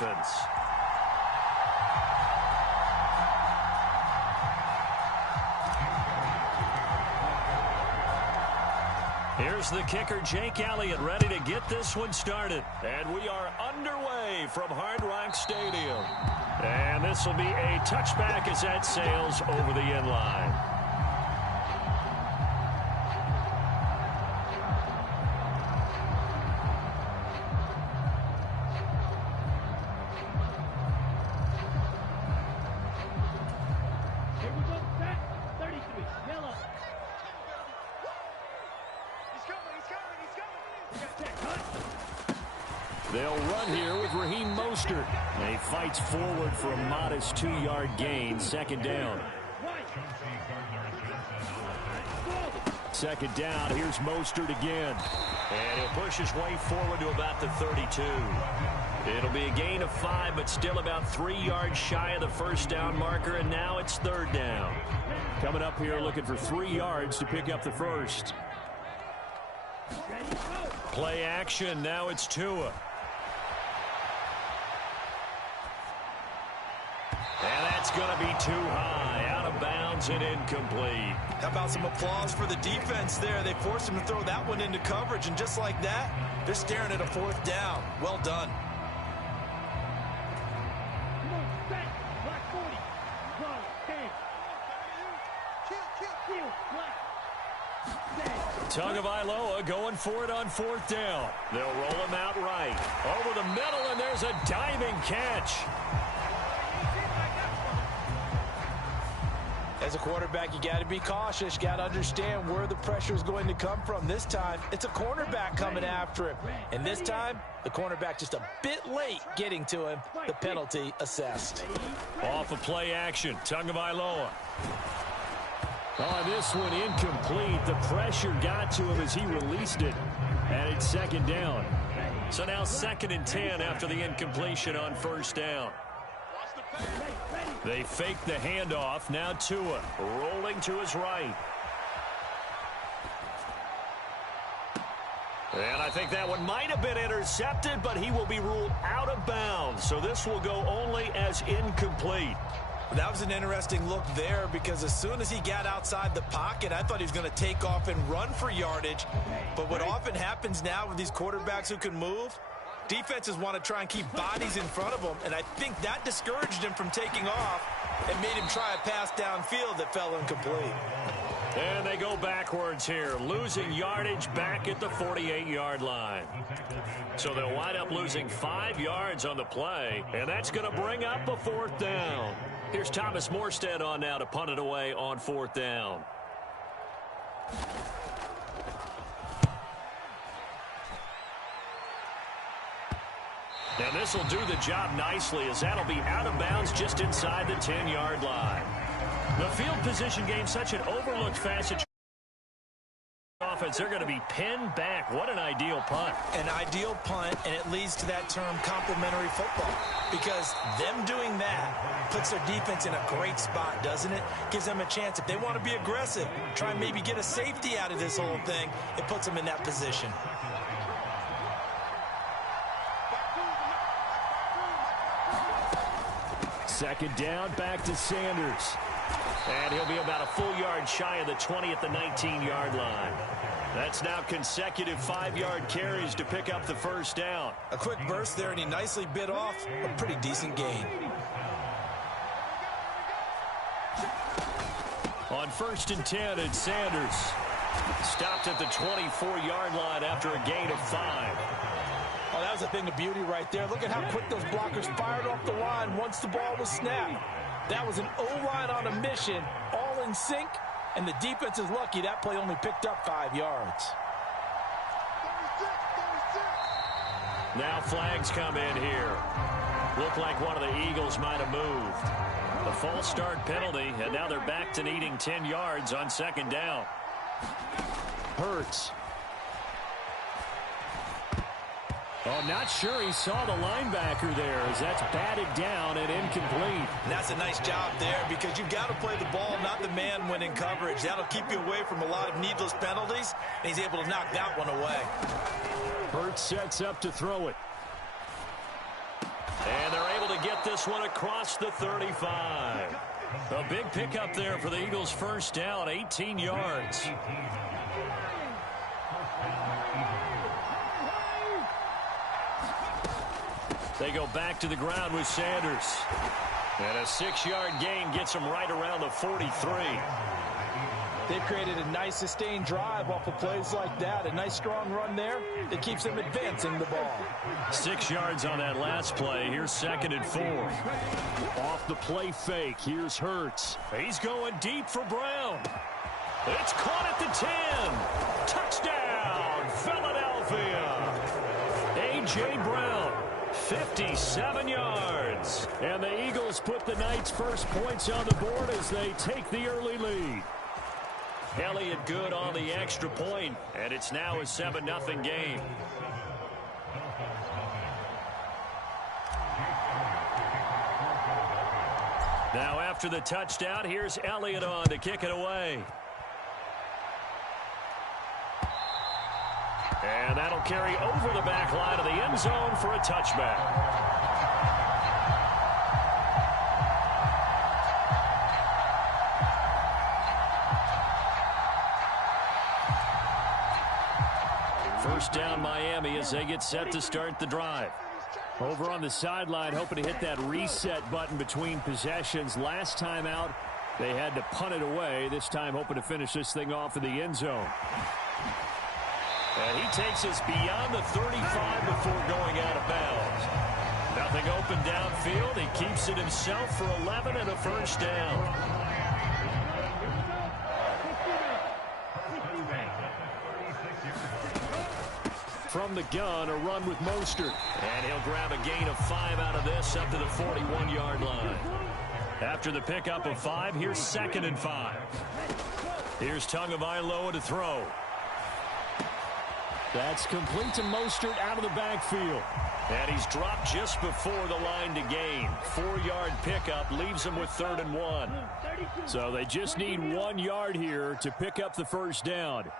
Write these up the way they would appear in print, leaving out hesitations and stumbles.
Dolphins. Here's the kicker, Jake Elliott, ready to get this one started. And we are underway from Hard Rock Stadium. And this will be a touchback as that sails over the end line. They'll run here with Raheem Mostert. And he fights forward for a modest 2-yard gain. Second down. Second down. Here's Mostert again. And he'll push his way forward to about the 32. It'll be a gain of 5, but still about 3 yards shy of the first down marker. And now it's third down. Coming up here looking for 3 yards to pick up the first. Play action. Now it's Tua. And that's going to be too high. Out of bounds and incomplete. How about some applause for the defense there? They forced him to throw that one into coverage, and just like that, they're staring at a fourth down. Well done. Tagovailoa going for it on fourth down. They'll roll him out right. Over the middle, and there's a diving catch. As a quarterback, you got to be cautious. You got to understand where the pressure is going to come from. This time, it's a cornerback coming after him. And this time, the cornerback just a bit late getting to him. The penalty assessed. Off of play action, Tagovailoa. Oh, this one incomplete. The pressure got to him as he released it. And it's second down. So now 2nd and 10 after the incompletion on first down. They fake the handoff. Now Tua rolling to his right. And I think that one might have been intercepted, but he will be ruled out of bounds. So this will go only as incomplete. That was an interesting look there because as soon as he got outside the pocket, I thought he was going to take off and run for yardage. But what often happens now with these quarterbacks who can move, defenses want to try and keep bodies in front of them, and I think that discouraged him from taking off and made him try a pass downfield that fell incomplete. And they go backwards here, losing yardage back at the 48-yard line. So they'll wind up losing 5 yards on the play, and that's going to bring up a fourth down. Here's Thomas Morstead on now to punt it away on fourth down. And this will do the job nicely as that'll be out of bounds just inside the 10-yard line. The field position game, such an overlooked facet. Offense, they're going to be pinned back. What an ideal punt. An ideal punt, and it leads to that term complementary football. Because them doing that puts their defense in a great spot, doesn't it? Gives them a chance. If they want to be aggressive, try and maybe get a safety out of this whole thing, it puts them in that position. Second down, back to Sanders. And he'll be about a full yard shy of the 20 at the 19-yard line. That's now consecutive 5-yard carries to pick up the first down. A quick burst there, and he nicely bit off a pretty decent gain. On 1st and 10, it's Sanders. Stopped at the 24-yard line after a gain of 5. Oh, that was a thing of beauty right there. Look at how quick those blockers fired off the line once the ball was snapped. That was an O-line on a mission, all in sync, and the defense is lucky that play only picked up 5 yards. Now flags come in here. Looked like one of the Eagles might have moved. A false start penalty, and now they're back to needing 10 yards on second down. Hurts. Oh, not sure he saw the linebacker there as that's batted down and incomplete. And that's a nice job there because you've got to play the ball, not the man when in coverage. That'll keep you away from a lot of needless penalties, and he's able to knock that one away. Hurts sets up to throw it. And this one across the 35. A big pickup there for the Eagles' first down, 18 yards. They go back to the ground with Sanders. And a 6-yard gain gets them right around the 43. They've created a nice sustained drive off of plays like that. A nice strong run there that keeps them advancing the ball. 6 yards on that last play. Here's 2nd and 4. Off the play fake. Here's Hurts. He's going deep for Brown. It's caught at the 10. Touchdown, Philadelphia. A.J. Brown, 57 yards. And the Eagles put the Knights' first points on the board as they take the early lead. Elliott good on the extra point, and it's now a 7-0 game. Now after the touchdown, here's Elliott on to kick it away. And that'll carry over the back line of the end zone for a touchback. First down Miami as they get set to start the drive. Over on the sideline, hoping to hit that reset button between possessions. Last time out, they had to punt it away. This time hoping to finish this thing off in the end zone. And he takes us beyond the 35 before going out of bounds. Nothing open downfield. He keeps it himself for 11 and a first down. From the gun, a run with Mostert. And he'll grab a gain of 5 out of this up to the 41-yard line. After the pickup of 5, here's 2nd and 5. Here's Tagovailoa to throw. That's complete to Mostert out of the backfield. And he's dropped just before the line to gain. 4-yard pickup leaves him with 3rd and 1. So they just need 1 yard here to pick up the first down.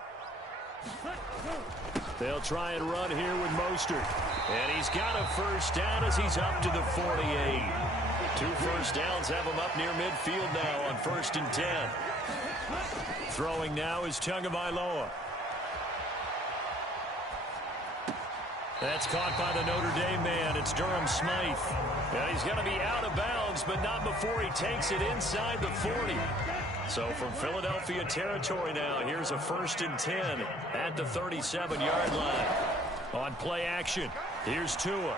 They'll try and run here with Mostert. And he's got a first down as he's up to the 48. 2 first downs have him up near midfield now on 1st and 10. Throwing now is Tagovailoa. That's caught by the Notre Dame man. It's Durham Smythe. And he's going to be out of bounds, but not before he takes it inside the 40. So from Philadelphia territory now, here's a 1st and 10 at the 37-yard line. On play action, here's Tua.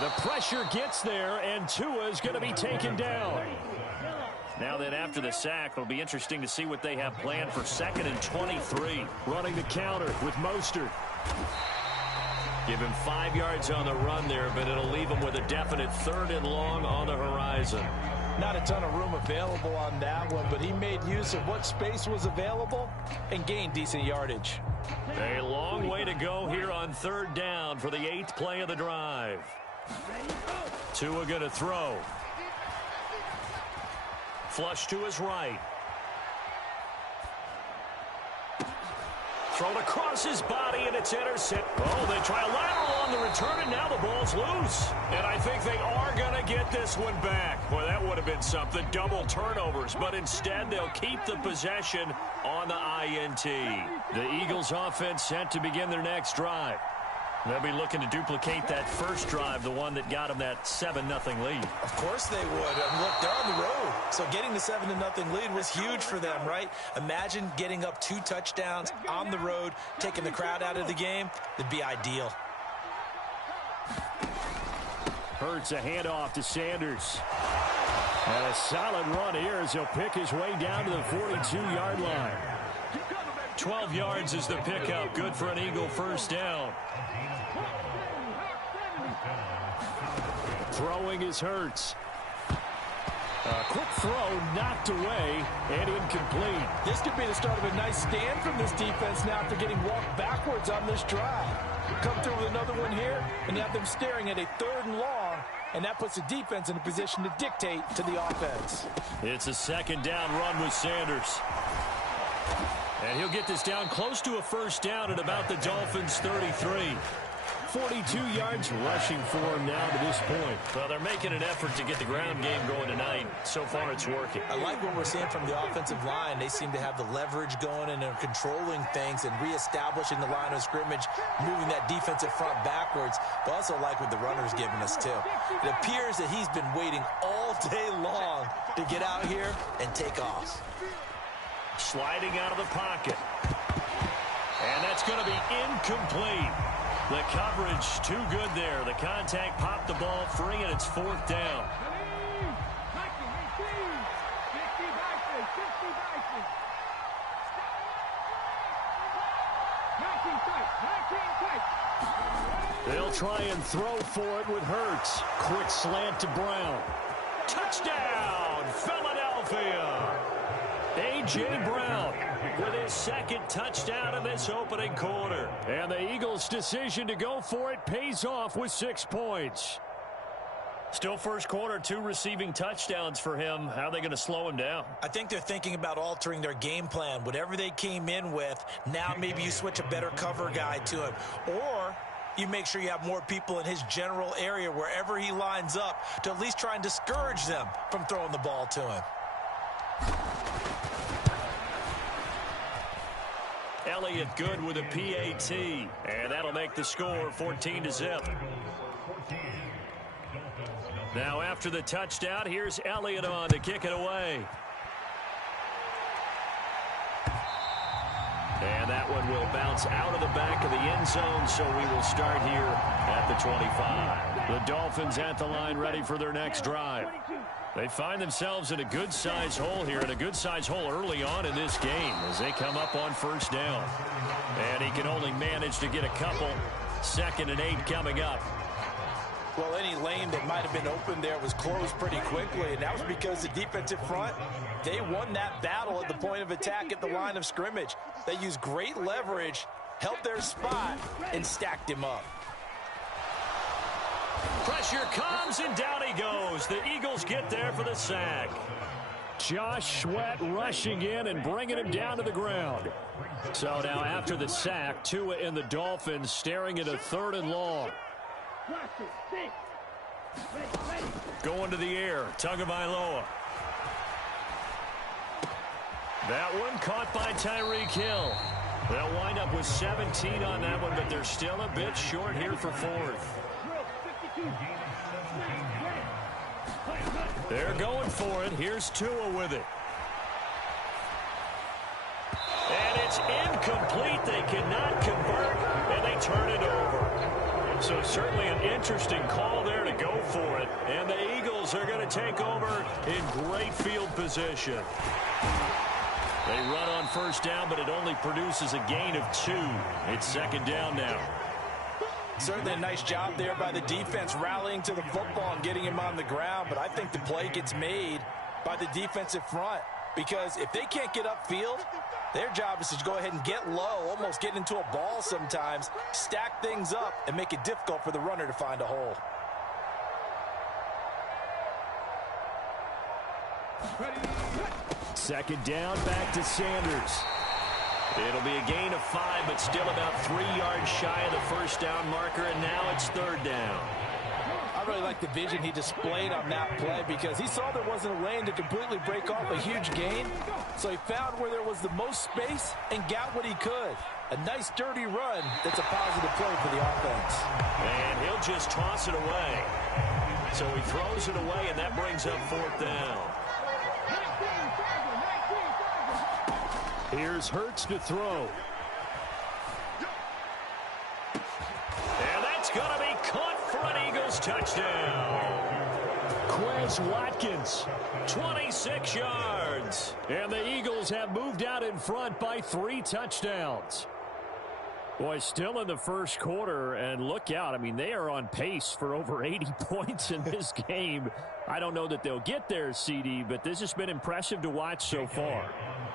The pressure gets there, and Tua is going to be taken down. Now then, after the sack, it'll be interesting to see what they have planned for 2nd and 23. Running the counter with Mostert. Give him 5 yards on the run there, but it'll leave him with a definite 3rd and long on the horizon. Not a ton of room available on that one, but he made use of what space was available and gained decent yardage. A long way to go here on 3rd down for the 8th play of the drive. Tua going to throw. Flush to his right. Thrown across his body, and it's intercepted. Oh, they try a lateral on the return, and now the ball's loose. And I think they are going to get this one back. Boy, that would have been something. Double turnovers, but instead they'll keep the possession on the INT. The Eagles offense set to begin their next drive. They'll be looking to duplicate that first drive, the one that got them that 7-0 lead. Of course they would. Look, they're on the road. So getting the 7-0 lead was huge for them, right? Imagine getting up 2 touchdowns on the road, taking the crowd out of the game. It'd be ideal. Hurts a handoff to Sanders. And a solid run here as he'll pick his way down to the 42-yard line. 12 yards is the pickup. Good for an Eagle first down. Throwing is Hurts. A quick throw knocked away and incomplete. This could be the start of a nice stand from this defense now after getting walked backwards on this drive. Come through with another one here, and you have them staring at a 3rd and long, and that puts the defense in a position to dictate to the offense. It's a 2nd down run with Sanders. And he'll get this down close to a first down at about the Dolphins' 33. 42 yards rushing for him now to this point. Well, they're making an effort to get the ground game going tonight. So far, it's working. I like what we're seeing from the offensive line. They seem to have the leverage going, and they're controlling things and reestablishing the line of scrimmage, moving that defensive front backwards. But also like what the runner's giving us, too. It appears that he's been waiting all day long to get out here and take off. Sliding out of the pocket. And that's going to be incomplete. The coverage too good there. The contact popped the ball free, and it's 4th down. They'll try and throw for it with Hurts. Quick slant to Brown. Touchdown, Philadelphia! A.J. Brown with his second touchdown in this opening quarter. And the Eagles' decision to go for it pays off with 6 points. Still first quarter, 2 receiving touchdowns for him. How are they going to slow him down? I think they're thinking about altering their game plan. Whatever they came in with, now maybe you switch a better cover guy to him. Or you make sure you have more people in his general area wherever he lines up to at least try and discourage them from throwing the ball to him. Elliott good with a PAT, and that'll make the score 14-0. Now after the touchdown, here's Elliott on to kick it away. And that one will bounce out of the back of the end zone, so we will start here at the 25. The Dolphins at the line ready for their next drive. They find themselves in a good-sized hole here, and a good-sized hole early on in this game as they come up on first down. And he can only manage to get a couple. 2nd and 8 coming up. Well, any lane that might have been open there was closed pretty quickly, and that was because the defensive front, they won that battle at the point of attack at the line of scrimmage. They used great leverage, held their spot, and stacked him up. Pressure comes, and down he goes. The Eagles get there for the sack. Josh Sweat rushing in and bringing him down to the ground. So now after the sack, Tua and the Dolphins staring at a 3rd and long. Going to the air, Tagovailoa. That one caught by Tyreek Hill. They'll wind up with 17 on that one, but they're still a bit short here for 4th. They're going for it. Here's Tua with it. And it's incomplete. They cannot convert, and they turn it over. So certainly an interesting call there to go for it. And the Eagles are going to take over in great field position. They run on first down, but it only produces a gain of 2. It's 2nd down now. Certainly a nice job there by the defense rallying to the football and getting him on the ground, but I think the play gets made by the defensive front because if they can't get upfield, their job is to go ahead and get low, almost get into a ball sometimes, stack things up, and make it difficult for the runner to find a hole. Second down, back to Sanders. It'll be a gain of 5, but still about 3 yards shy of the first down marker, and now it's 3rd down. I really like the vision he displayed on that play because he saw there wasn't a lane to completely break off a huge gain, so he found where there was the most space and got what he could. A nice dirty run that's a positive play for the offense. And he'll just toss it away. So he throws it away, and that brings up 4th down. Here's Hurts to throw. And that's going to be caught for an Eagles touchdown. Quez Watkins, 26 yards. And the Eagles have moved out in front by 3 touchdowns. Boy, still in the first quarter, and look out. I mean, they are on pace for over 80 points in this game. I don't know that they'll get there, CD, but this has been impressive to watch so far.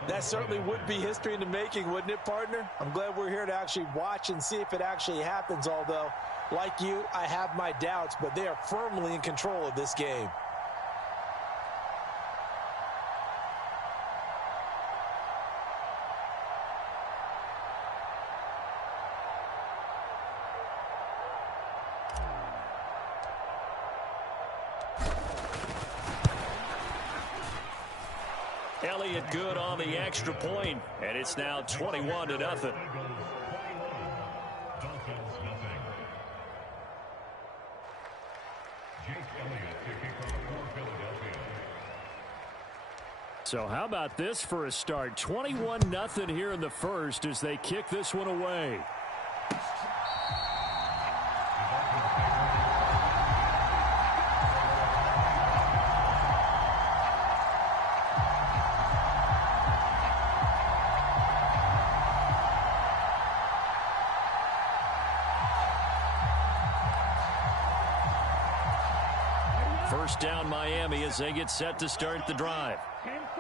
That certainly would be history in the making, wouldn't it, partner? I'm glad we're here to actually watch and see if it actually happens, although, like you, I have my doubts, but they are firmly in control of this game. lay it good on the extra point, and it's now 21-0. So how about this for a start? 21-0 here in the first as they kick this one away. First down Miami as they get set to start the drive.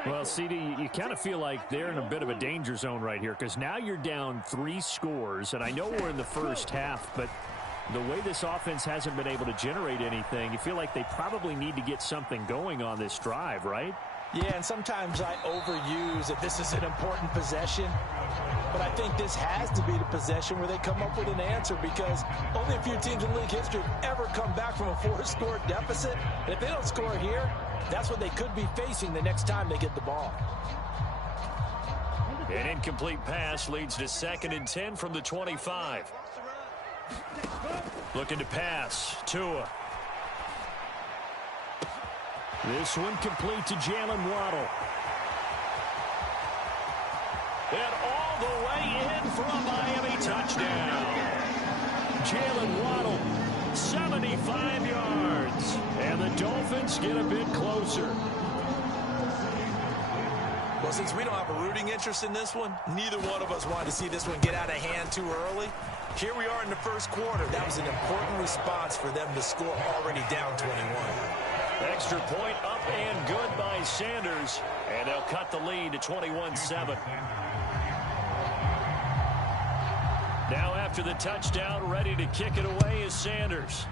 Well, CD, you kind of feel like they're in a bit of a danger zone right here because now you're down 3 scores, and I know we're in the first half, but the way this offense hasn't been able to generate anything, you feel like they probably need to get something going on this drive, right? Yeah, and sometimes I overuse that this is an important possession, but I think this has to be the possession where they come up with an answer because only a few teams in league history have ever come back from a 4-score deficit, and if they don't score here, that's what they could be facing the next time they get the ball. An incomplete pass leads to 2nd and 10 from the 25. Looking to pass. Tua. This one complete to Jalen Waddle. And all the way in for a Miami touchdown. Jalen Waddle, 75 yards. And the Dolphins get a bit closer. Well, since we don't have a rooting interest in this one, neither one of us wanted to see this one get out of hand too early. Here we are in the first quarter. That was an important response for them to score already down 21. Extra point up and good by Sanders. And they'll cut the lead to 21-7. Now after the touchdown, ready to kick it away is Sanders.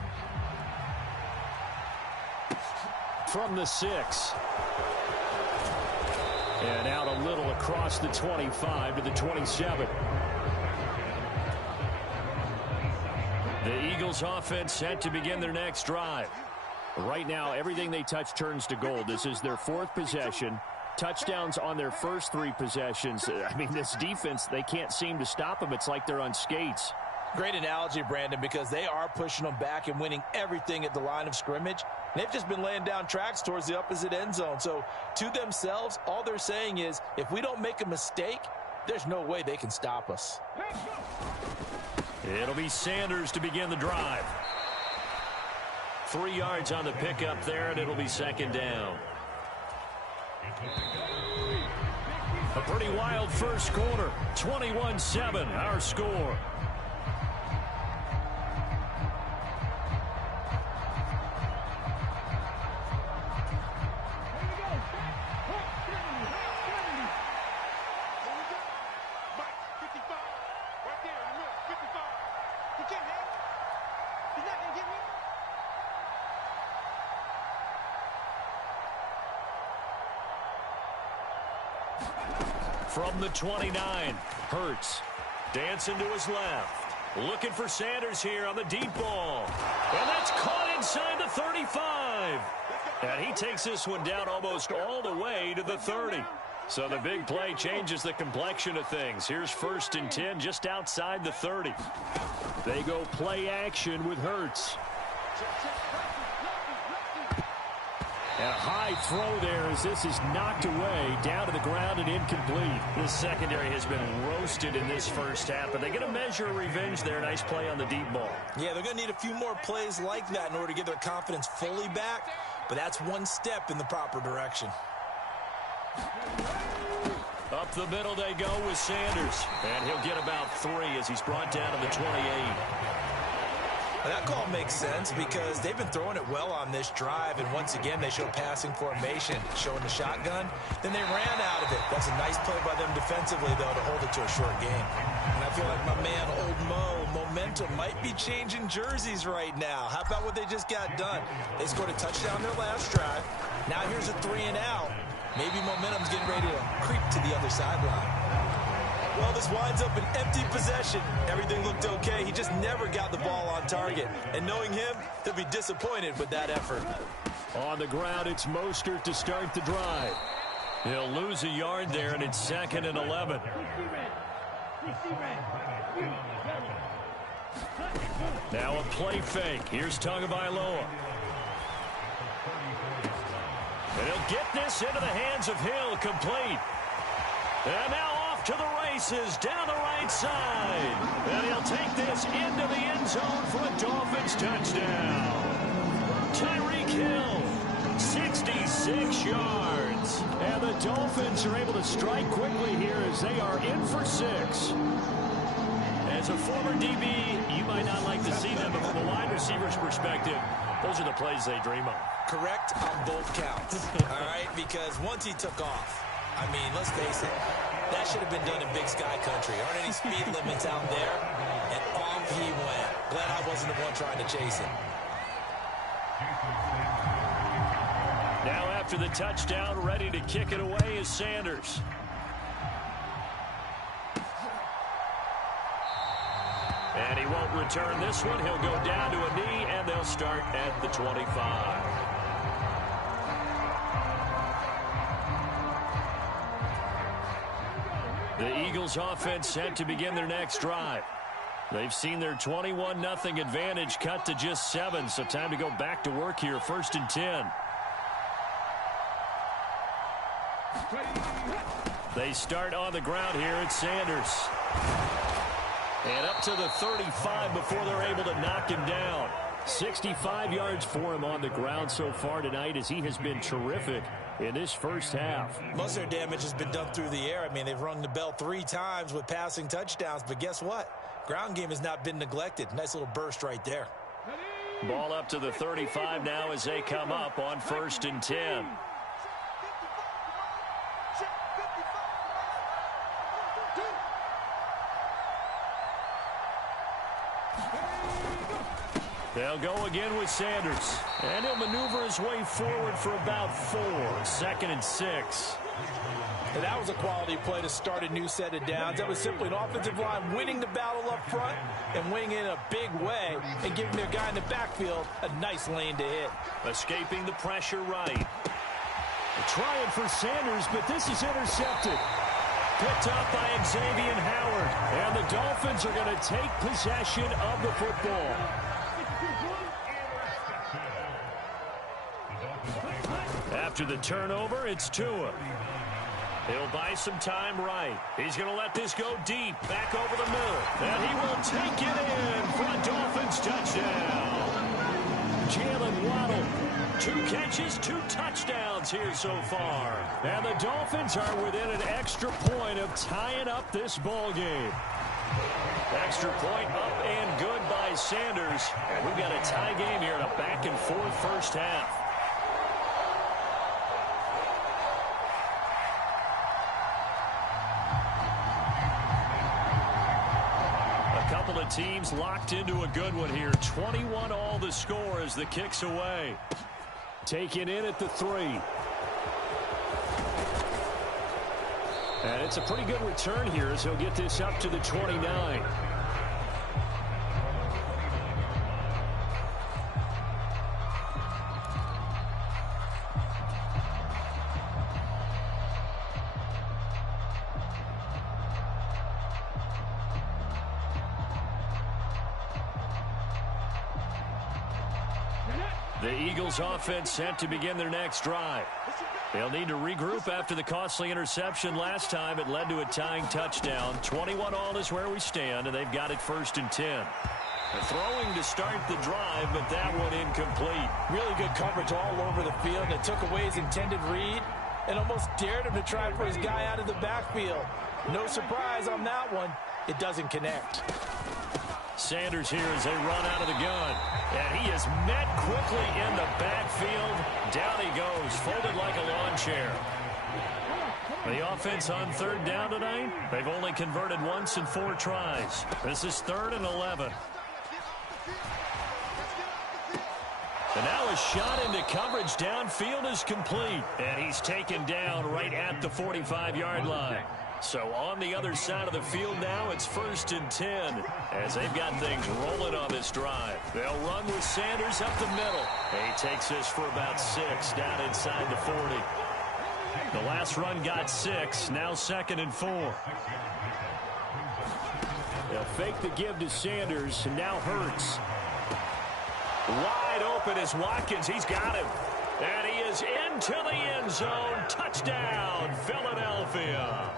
From the 6. And out a little across the 25 to the 27. The Eagles offense set to begin their next drive. Right now, everything they touch turns to gold. This is their 4th possession. Touchdowns on their first 3 possessions. I mean, this defense, they can't seem to stop them. It's like they're on skates. Great analogy, Brandon, because they are pushing them back and winning everything at the line of scrimmage. They've just been laying down tracks towards the opposite end zone. So to themselves, all they're saying is, if we don't make a mistake, there's no way they can stop us. It'll be Sanders to begin the drive. 3 yards on the pickup there, and it'll be 2nd down. A pretty wild first quarter. 21-7, our score. From the 29, Hurts. Dancing to his left. Looking for Sanders here on the deep ball. And that's caught inside the 35. And he takes this one down almost all the way to the 30. So the big play changes the complexion of things. Here's 1st and 10 just outside the 30. They go play action with Hurts. And a high throw there as this is knocked away, down to the ground and incomplete. This secondary has been roasted in this first half, but they get a measure of revenge there. Nice play on the deep ball. Yeah, they're going to need a few more plays like that in order to get their confidence fully back, but that's one step in the proper direction. Up the middle they go with Sanders, and he'll get about 3 as he's brought down to the 28. That call makes sense because they've been throwing it well on this drive, and once again they show passing formation, showing the shotgun. Then they ran out of it. That's a nice play by them defensively, though, to hold it to a short game. And I feel like my man, Old Mo, momentum might be changing jerseys right now. How about what they just got done? They scored a touchdown their last drive. Now here's a 3 and out. Maybe momentum's getting ready to creep to the other sideline. Well, this winds up an empty possession. Everything looked okay. He just never got the ball on target. And knowing him, he'll be disappointed with that effort. On the ground, it's Mostert to start the drive. He'll lose a yard there, and it's 2nd and 11. Now a play fake. Here's Tagovailoa. And he'll get this into the hands of Hill, complete. And now off to the races, down the right side. And he'll take this into the end zone for a Dolphins touchdown. Tyreek Hill, 66 yards. And the Dolphins are able to strike quickly here as they are in for 6. As a former DB, you might not like to see them, but from a wide receiver's perspective, those are the plays they dream of. Correct on both counts, all right? Because once he took off, I mean, let's face it, that should have been done in Big Sky Country. Aren't any speed limits out there? And off he went. Glad I wasn't the one trying to chase him. Now after the touchdown, ready to kick it away is Sanders. And he won't return this one. He'll go down to a knee, and they'll start at the 25. The Eagles offense set to begin their next drive. They've seen their 21-0 advantage cut to just 7, so time to go back to work here. 1st and 10. They start on the ground here at Sanders. And up to the 35 before they're able to knock him down. 65 yards for him on the ground so far tonight as he has been terrific in this first half. Most of their damage has been done through the air. I mean, they've rung the bell 3 times with passing touchdowns, but guess what? Ground game has not been neglected. Nice little burst right there. Ball up to the 35 now as they come up on 1st and 10. They'll go again with Sanders. And he'll maneuver his way forward for about 4. 2nd and 6. And that was a quality play to start a new set of downs. That was simply an offensive line winning the battle up front and winning it in a big way and giving their guy in the backfield a nice lane to hit. Escaping the pressure right. Trying for Sanders, but this is intercepted. Picked up by Xavier Howard. And the Dolphins are going to take possession of the football. After the turnover, it's Tua. He'll buy some time right. He's going to let this go deep, back over the middle. And he will take it in for a Dolphins touchdown. Jalen Waddle, 2 catches, 2 touchdowns here so far. And the Dolphins are within an extra point of tying up this ball game. Extra point up and good by Sanders. And we've got a tie game here in a back-and-forth first half. Teams locked into a good one here. 21 all the score as the kick's away. Taken in at the 3. And it's a pretty good return here as he'll get this up to the 29. The Eagles offense set to begin their next drive. They'll need to regroup after the costly interception last time. It led to a tying touchdown. 21 all is where we stand, and they've got it 1st and 10. Throwing to start the drive, but that one incomplete. Really good coverage all over the field. It took away his intended read and almost dared him to try for his guy out of the backfield. No surprise on that one. It doesn't connect. Sanders here as they run out of the gun. And he is met quickly in the backfield. Down he goes, folded like a lawn chair. The offense on 3rd down tonight, they've only converted once in 4 tries. This is 3rd and 11. And now a shot into coverage downfield is complete. And he's taken down right at the 45-yard line. So on the other side of the field now, it's 1st and 10 as they've got things rolling on this drive. They'll run with Sanders up the middle. He takes this for about 6 down inside the 40. The last run got 6. Now 2nd and 4. They'll fake the give to Sanders, and now Hurts. Wide open is Watkins. He's got him. And he is into the end zone. Touchdown, Philadelphia.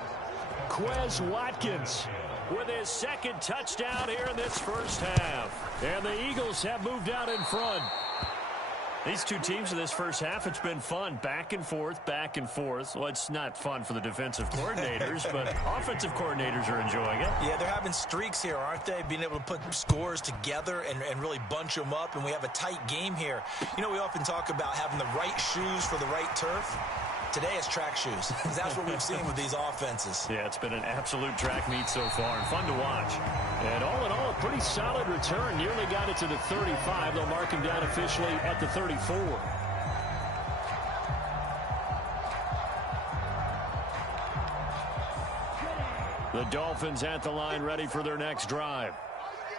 Quez Watkins with his 2nd touchdown here in this first half. And the Eagles have moved out in front. These two teams in this first half, it's been fun. Back and forth, back and forth. Well, it's not fun for the defensive coordinators, but offensive coordinators are enjoying it. Yeah, they're having streaks here, aren't they? Being able to put scores together and really bunch them up, and we have a tight game here. You know, we often talk about having the right shoes for the right turf. Today it's track shoes. That's what we've seen with these offenses. Yeah, it's been an absolute track meet so far and fun to watch. And all in all, a pretty solid return. Nearly got it to the 35. They'll mark him down officially at the 34. The Dolphins at the line, ready for their next drive.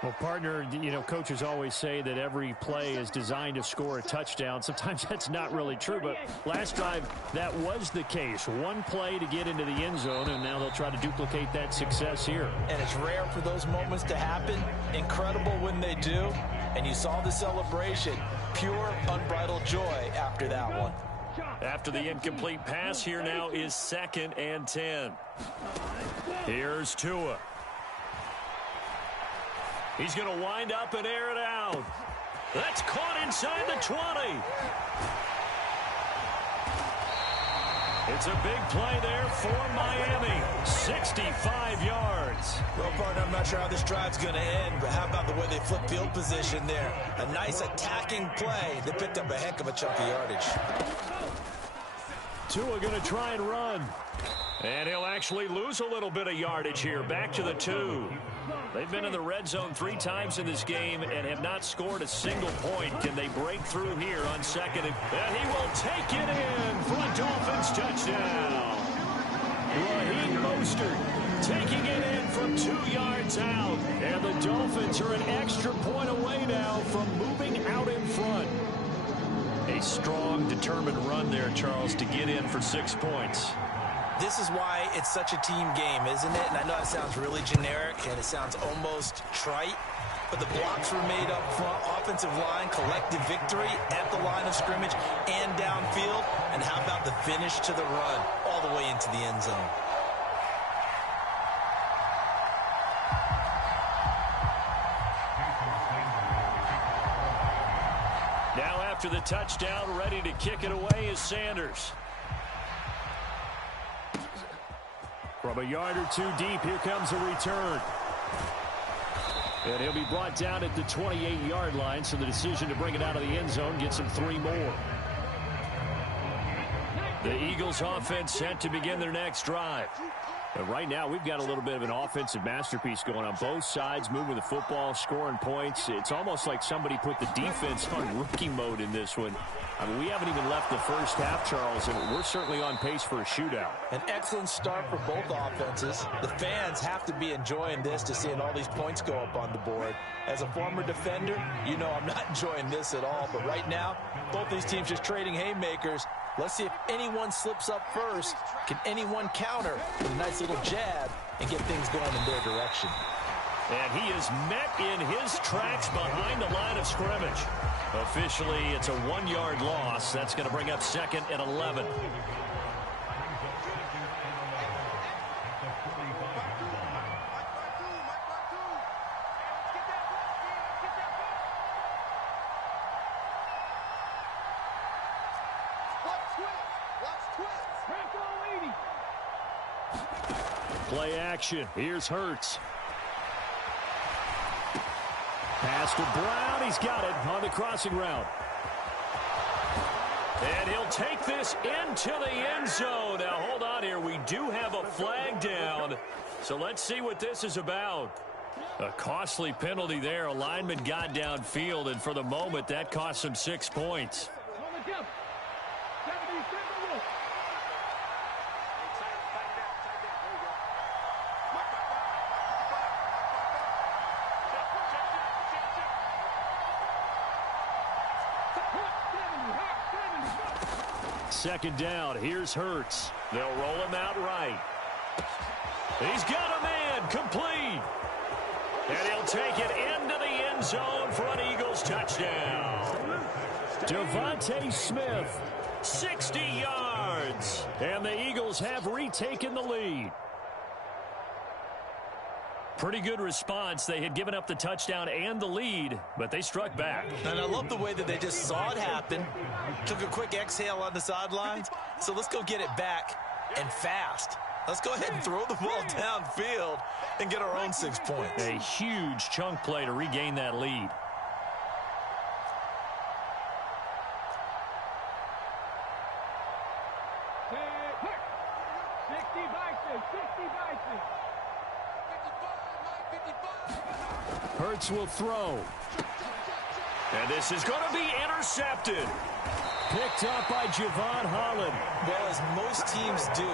Well, partner, you know, coaches always say that every play is designed to score a touchdown. Sometimes that's not really true, but last drive, that was the case. One play to get into the end zone, and now they'll try to duplicate that success here. And it's rare for those moments to happen. Incredible when they do. And you saw the celebration. Pure, unbridled joy after that one. After the incomplete pass, here now is 2nd and 10. Here's Tua. He's going to wind up and air it out. That's caught inside the 20. It's a big play there for Miami. 65 yards. Well, partner, I'm not sure how this drive's going to end, but how about the way they flip field position there? A nice attacking play. They picked up a heck of a chunk of yardage. Tua going to try and run. And he'll actually lose a little bit of yardage here. Back to the 2. They've been in the red zone 3 times in this game and have not scored a single point. Can they break through here on 2nd? And he will take it in for a Dolphins touchdown. Raheem Mostert taking it in from 2 yards out. And the Dolphins are an extra point away now from moving out in front. A strong, determined run there, Charles, to get in for 6 points. This is why it's such a team game, isn't it? And I know it sounds really generic and it sounds almost trite, but the blocks were made up front, offensive line, collective victory at the line of scrimmage and downfield. And how about the finish to the run all the way into the end zone? Now after the touchdown, ready to kick it away is Sanders. From a yard or 2 deep, here comes a return. And he'll be brought down at the 28-yard line, so the decision to bring it out of the end zone gets him 3 more. The Eagles offense set to begin their next drive. But right now, we've got a little bit of an offensive masterpiece going on both sides, moving the football, scoring points. It's almost like somebody put the defense on rookie mode in this one. I mean, we haven't even left the first half, Charles, and we're certainly on pace for a shootout. An excellent start for both offenses. The fans have to be enjoying this to seeing all these points go up on the board. As a former defender, you know I'm not enjoying this at all. But right now, both these teams just trading haymakers. Let's see if anyone slips up first. Can anyone counter with a nice little jab and get things going in their direction? And he is met in his tracks behind the line of scrimmage. Officially, it's a 1-yard loss. That's going to bring up 2nd and 11. Play action. Here's Hurts. Pass to Brown. He's got it on the crossing route. And he'll take this into the end zone. Now, hold on here. We do have a flag down. So let's see what this is about. A costly penalty there. A lineman got downfield, and for the moment, that cost him 6 points. Second down. Here's Hurts. They'll roll him out right. He's got a man. Complete. And he'll take it into the end zone for an Eagles touchdown. Devontae Smith, 60 yards. And the Eagles have retaken the lead. Pretty good response. They had given up the touchdown and the lead, but they struck back. And I love the way that they just saw it happen, took a quick exhale on the sidelines. So let's go get it back and fast. Let's go ahead and throw the ball downfield and get our own 6 points. A huge chunk play to regain that lead. Hurts will throw. And this is going to be intercepted. Picked up by Javon Holland. Well, as most teams do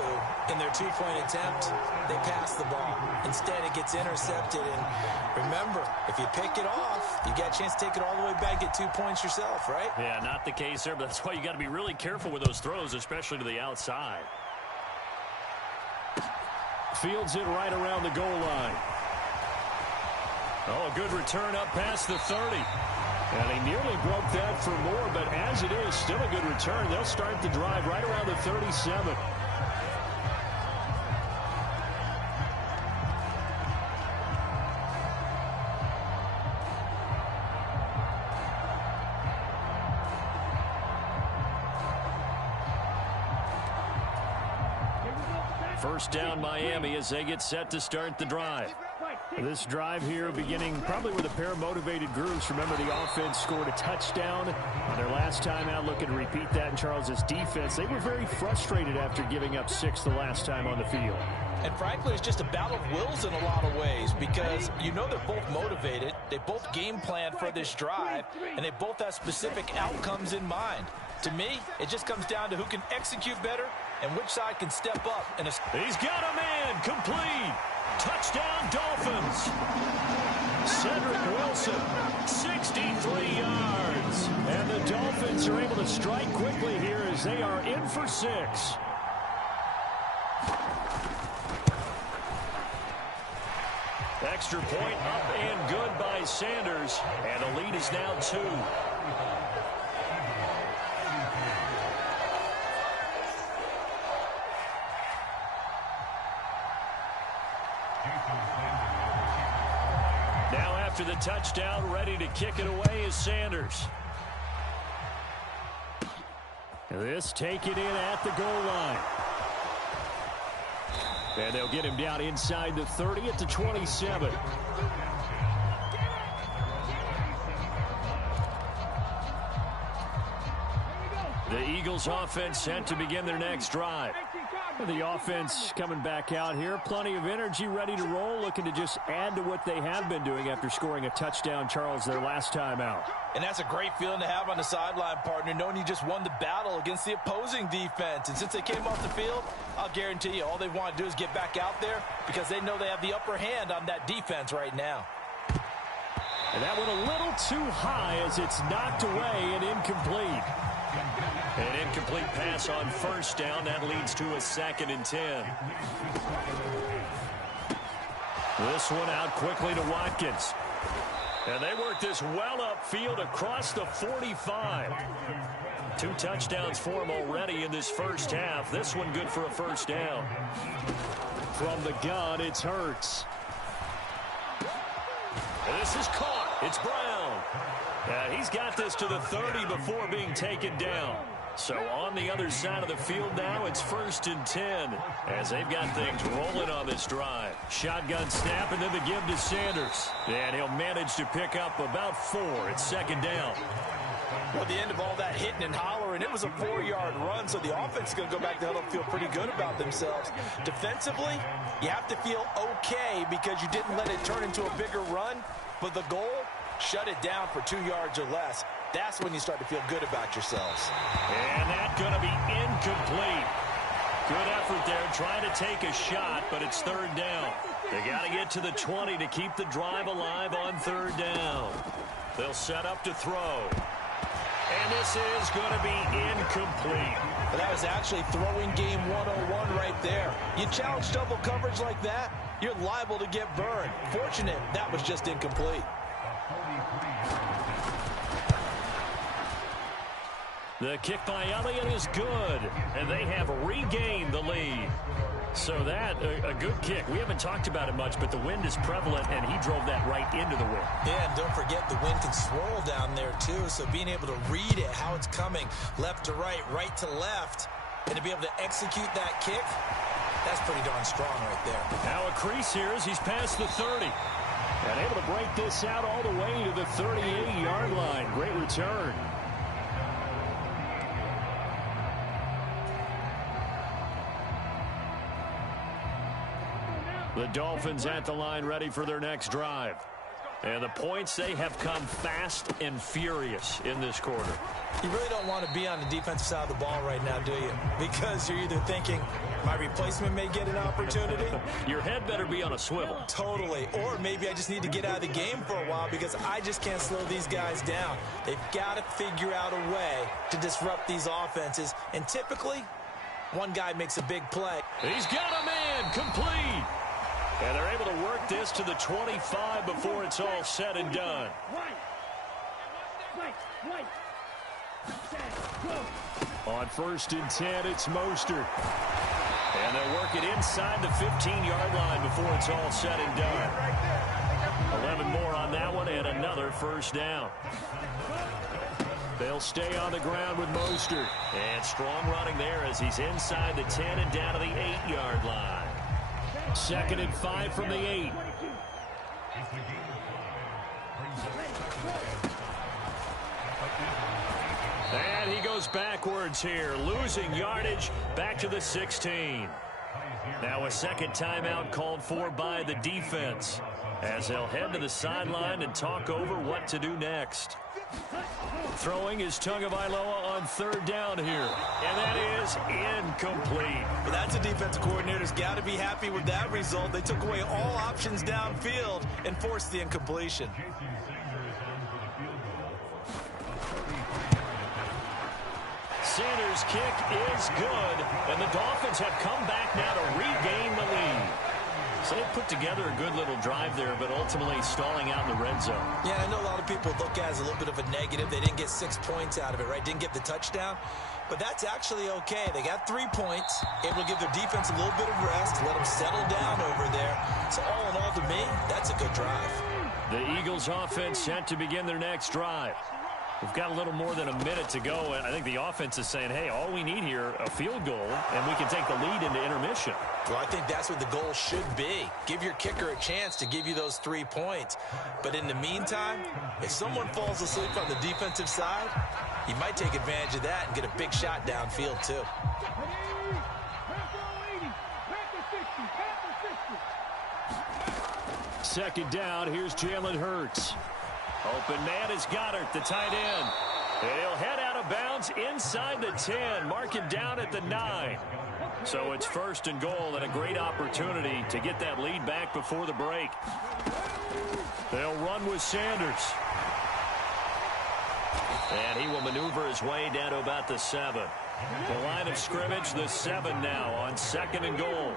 in their two-point attempt, they pass the ball. Instead, it gets intercepted. And remember, if you pick it off, you got a chance to take it all the way back, get 2 points yourself, right? Yeah, not the case there, but that's why you got to be really careful with those throws, especially to the outside. Fields it right around the goal line. Oh, a good return up past the 30. And he nearly broke that for more, but as it is, still a good return. They'll start the drive right around the 37. First down, Miami, as they get set to start the drive. This drive here beginning probably with a pair of motivated groups. Remember, the offense scored a touchdown on their last time out. Looking to repeat that in Charles's defense. They were very frustrated after giving up 6 the last time on the field. And frankly, it's just a battle of wills in a lot of ways because you know they're both motivated. They both game planned for this drive, and they both have specific outcomes in mind. To me, it just comes down to who can execute better and which side can step up. And he's got a man. Complete. Touchdown, Dolphins. Cedric Wilson, 63 yards. And the Dolphins are able to strike quickly here as they are in for 6. Extra point up and good by Sanders. And the lead is now 2. Now after the touchdown, ready to kick it away is Sanders. This taken in at the goal line. And they'll get him down inside the 30 at the 27. The Eagles offense set to begin their next drive. The offense coming back out here. Plenty of energy, ready to roll, looking to just add to what they have been doing after scoring a touchdown, Charles, their last time out. And that's a great feeling to have on the sideline, partner, knowing you just won the battle against the opposing defense. And since they came off the field, I'll guarantee you all they want to do is get back out there because they know they have the upper hand on that defense right now. And that went a little too high as it's knocked away and incomplete. An incomplete pass on first down. That leads to a 2nd and 10. This one out quickly to Watkins. And they work this well upfield across the 45. 2 touchdowns for him already in this first half. This one good for a first down. From the gun, it's Hurts. And this is caught. It's Brown. He's got this to the 30 before being taken down. So on the other side of the field now, it's 1st and 10 as they've got things rolling on this drive. Shotgun snap and then the give to Sanders. And he'll manage to pick up about 4. It's 2nd down. Well, at the end of all that hitting and hollering, it was a 4-yard run, so the offense is going to go back to huddle and feel pretty good about themselves. Defensively, you have to feel okay because you didn't let it turn into a bigger run, but the goal, shut it down for 2 yards or less. That's when you start to feel good about yourselves. And that's going to be incomplete. Good effort there, trying to take a shot, but it's 3rd down. They got to get to the 20 to keep the drive alive on 3rd down. They'll set up to throw. And this is going to be incomplete. But that was actually throwing game 101 right there. You challenge double coverage like that, you're liable to get burned. Fortunate that was just incomplete. The kick by Elliott is good, and they have regained the lead. So that, a good kick. We haven't talked about it much, but the wind is prevalent, and he drove that right into the wind. Yeah, and don't forget the wind can swirl down there, too. So being able to read it, how it's coming, left to right to left, and to be able to execute that kick, that's pretty darn strong right there. Now a crease here as he's past the 30. And able to break this out all the way to the 38-yard line. Great return. The Dolphins at the line ready for their next drive. And the points, they have come fast and furious in this quarter. You really don't want to be on the defensive side of the ball right now, do you? Because you're either thinking, my replacement may get an opportunity. Your head better be on a swivel. Totally. Or maybe I just need to get out of the game for a while because I just can't slow these guys down. They've got to figure out a way to disrupt these offenses. And typically, one guy makes a big play. He's got a man complete. And they're able to work this to the 25 before it's all said and done. On 1st and 10, it's Mostert. And they'll work it inside the 15-yard line before it's all said and done. 11 more on that one and another first down. They'll stay on the ground with Mostert. And strong running there as he's inside the 10 and down to the 8-yard line. 2nd and 5 from the 8. And he goes backwards here, losing yardage back to the 16. Now a second timeout called for by the defense as they'll head to the sideline and talk over what to do next. Throwing is Tagovailoa on 3rd down here. And that is incomplete. Well, that's a defensive coordinator's got to be happy with that result. They took away all options downfield and forced the incompletion. Sanders' kick is good, and the Dolphins have come back now to regain the lead. So they put together a good little drive there, but ultimately stalling out in the red zone. Yeah, I know a lot of people look at it as a little bit of a negative. They didn't get 6 points out of it, right? Didn't get the touchdown. But that's actually okay. They got 3 points, able to give their defense a little bit of rest, let them settle down over there. So all in all, to me, that's a good drive. The Eagles offense set to begin their next drive. We've got a little more than a minute to go. I think the offense is saying, hey, all we need here, a field goal, and we can take the lead into intermission. Well, I think that's what the goal should be. Give your kicker a chance to give you those 3 points. But in the meantime, if someone falls asleep on the defensive side, you might take advantage of that and get a big shot downfield, too. Second down, here's Jalen Hurts. Open man is Goddard, the tight end. And he'll head out of bounds inside the 10, mark him down at the 9. So it's 1st and goal and a great opportunity to get that lead back before the break. They'll run with Sanders. And he will maneuver his way down to about the 7. The line of scrimmage, the 7 now on 2nd and goal.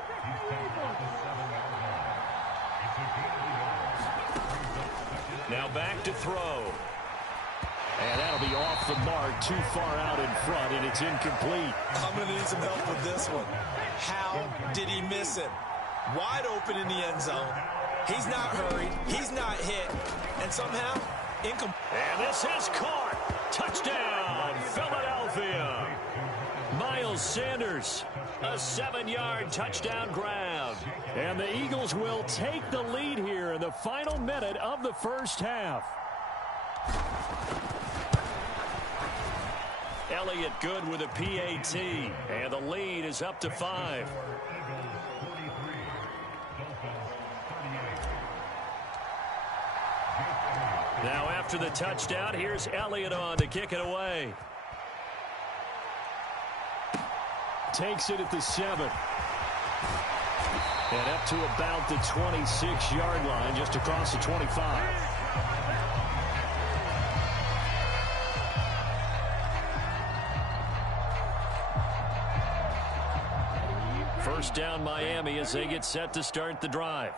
Now back to throw. And that'll be off the mark, too far out in front, and it's incomplete. I'm going to need some help with this one. How did he miss it? Wide open in the end zone. He's not hurried. He's not hit. And somehow, incomplete. And this is caught. Touchdown, Philadelphia. Miles Sanders, a 7-yard touchdown grab. And the Eagles will take the lead here in the final minute of the first half. Elliott good with a PAT, and the lead is up to 5. Now after the touchdown, here's Elliott on to kick it away. Takes it at the 7. And up to about the 26-yard line, just across the 25. First down Miami as they get set to start the drive.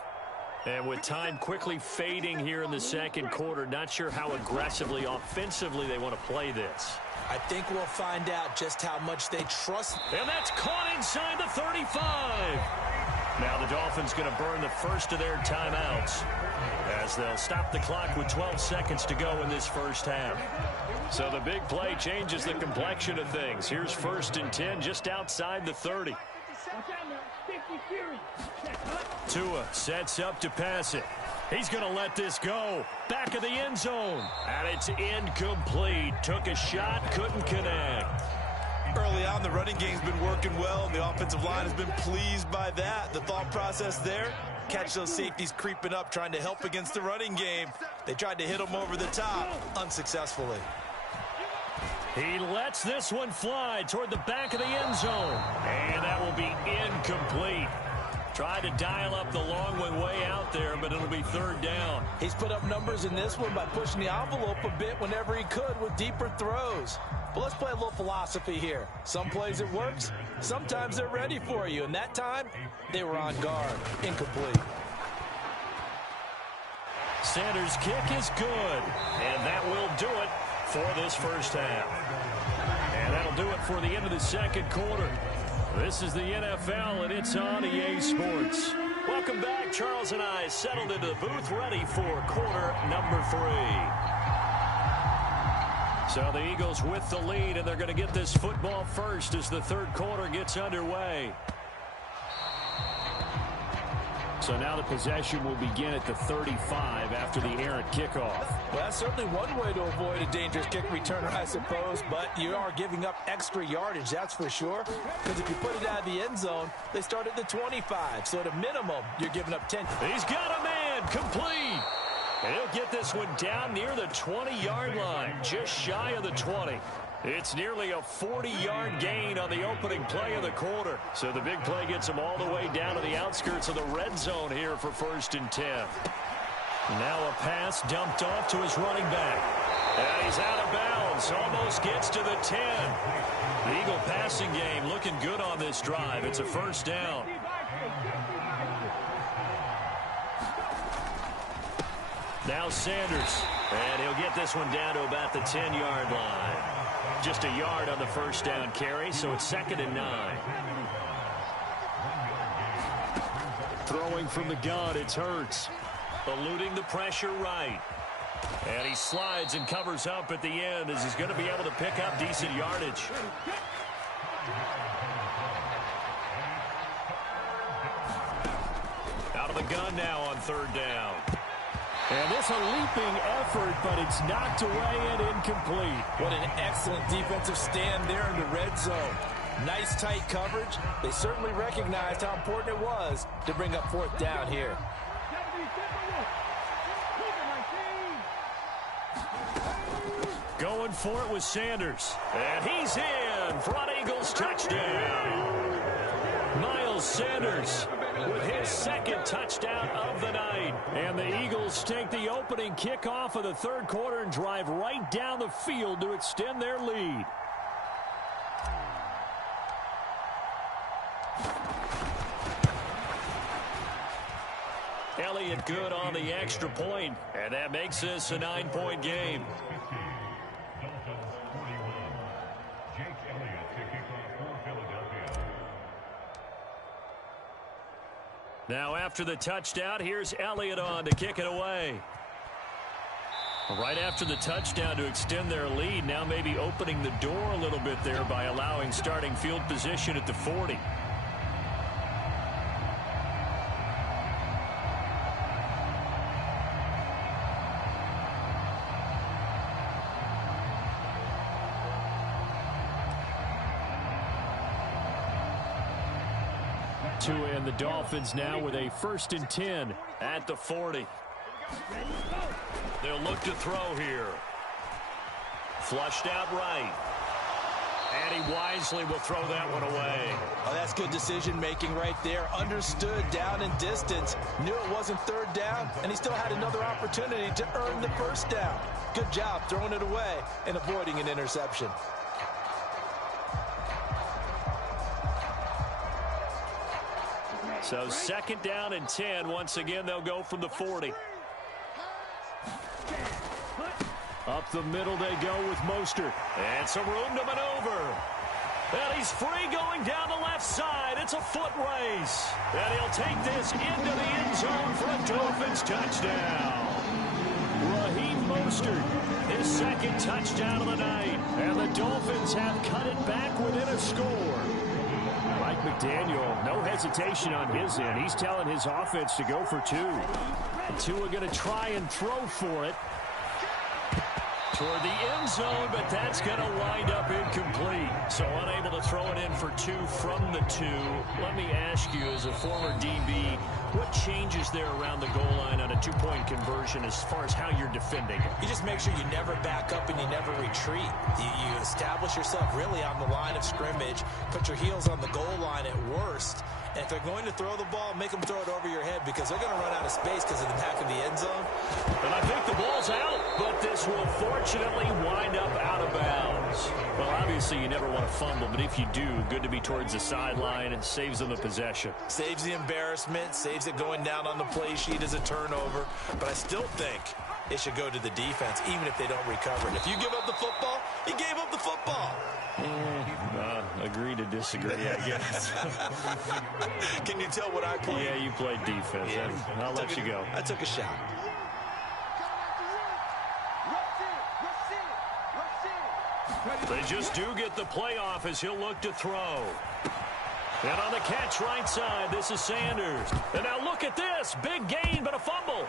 And with time quickly fading here in the second quarter, not sure how aggressively, offensively they want to play this. I think we'll find out just how much they trust. And that's caught inside the 35. Now the Dolphins going to burn the first of their timeouts as they'll stop the clock with 12 seconds to go in this first half. So the big play changes the complexion of things. Here's 1st and 10 just outside the 30. Tua sets up to pass it. He's going to let this go. Back of the end zone. And it's incomplete. Took a shot, couldn't connect. Early on, the running game's been working well, and the offensive line has been pleased by that. The thought process there, catch those safeties creeping up, trying to help against the running game. They tried to hit them over the top, unsuccessfully. He lets this one fly toward the back of the end zone. And that will be incomplete. Tried to dial up the long one way out there, but it'll be 3rd down. He's put up numbers in this one by pushing the envelope a bit whenever he could with deeper throws. But let's play a little philosophy here. Some plays it works, sometimes they're ready for you, and that time they were on guard. Incomplete. Sanders' kick is good, and that will do it for this first half. And that'll do it for the end of the second quarter. This is the NFL, and it's on EA Sports. Welcome back. Charles and I settled into the booth, ready for quarter number 3. So the Eagles with the lead, and they're going to get this football first as the third quarter gets underway. So now the possession will begin at the 35 after the errant kickoff. Well, that's certainly one way to avoid a dangerous kick returner, I suppose, but you are giving up extra yardage, that's for sure. Because if you put it out of the end zone, they start at the 25. So at a minimum, you're giving up 10. He's got a man, complete. And he'll get this one down near the 20-yard line, just shy of the 20. It's nearly a 40-yard gain on the opening play of the quarter. So the big play gets him all the way down to the outskirts of the red zone here for 1st and 10. Now a pass dumped off to his running back. And he's out of bounds, almost gets to the 10. The Eagle passing game looking good on this drive. It's a 1st down. Now Sanders, and he'll get this one down to about the 10-yard line. Just a yard on the 1st down carry, so it's 2nd and 9. Throwing from the gun, it's Hurts. Eluding the pressure right. And he slides and covers up at the end as he's going to be able to pick up decent yardage. Out of the gun now on 3rd down. And this a leaping effort, but it's knocked away and incomplete. What an excellent defensive stand there in the red zone. Nice tight coverage. They certainly recognized how important it was to bring up 4th down here. Going for it with Sanders. And he's in for an Eagles touchdown. Miles Sanders with his 2nd touchdown of the night. And the Eagles take the opening kickoff of the 3rd quarter and drive right down the field to extend their lead. Elliott good on the extra point, and that makes this a 9-point game. Now after the touchdown, here's Elliott on to kick it away. Right after the touchdown to extend their lead, now maybe opening the door a little bit there by allowing starting field position at the 40. Tua and the Dolphins now with a 1st and 10 at the 40. They'll look to throw here. Flushed out right. And he wisely will throw that one away. Oh, that's good decision-making right there. Understood down and distance. Knew it wasn't 3rd down, and he still had another opportunity to earn the 1st down. Good job throwing it away and avoiding an interception. So 2nd down and 10. Once again, they'll go from the 40. Up the middle they go with Mostert. And some room to maneuver. And he's free going down the left side. It's a foot race. And he'll take this into the end zone for a Dolphins touchdown. Raheem Mostert, his 2nd touchdown of the night. And the Dolphins have cut it back within a score. Mike McDaniel, no hesitation on his end. He's telling his offense to go for 2. And Tua going to try and throw for it toward the end zone, but that's going to wind up incomplete. So unable to throw it in for 2 from the 2. Let me ask you, as a former DB, what changes there around the goal line on a 2-point conversion as far as how you're defending? You just make sure you never back up and you never retreat. You establish yourself really on the line of scrimmage, put your heels on the goal line at worst, and if they're going to throw the ball, make them throw it over your head because they're going to run out of space because of the back of the end zone. And I think the ball's out, but this will fortunately wind up out of bounds. Well, obviously you never want to fumble, but if you do, good to be towards the sideline. It saves them the possession. Saves the embarrassment, saves it going down on the play sheet as a turnover, but I still think it should go to the defense, even if they don't recover it. If you give up the football, you gave up the football. Agree to disagree, I guess. Can you tell what I played? Yeah, you played defense. Yeah. I'll let you go. I took a shot. They just do get the playoff as he'll look to throw. And on the catch right side, this is Sanders. And now look at this. Big gain, but a fumble.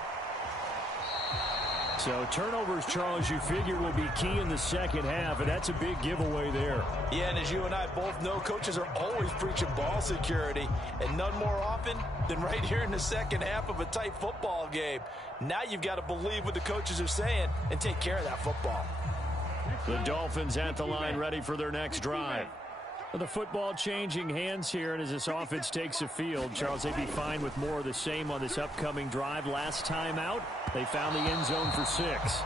So turnovers, Charles, you figure will be key in the second half, and that's a big giveaway there. Yeah, and as you and I both know, coaches are always preaching ball security, and none more often than right here in the second half of a tight football game. Now you've got to believe what the coaches are saying and take care of that football. The Dolphins at the line ready for their next drive. The football changing hands here, and as this offense takes the field, Charles, they'd be fine with more of the same on this upcoming drive. Last time out, they found the end zone for 6.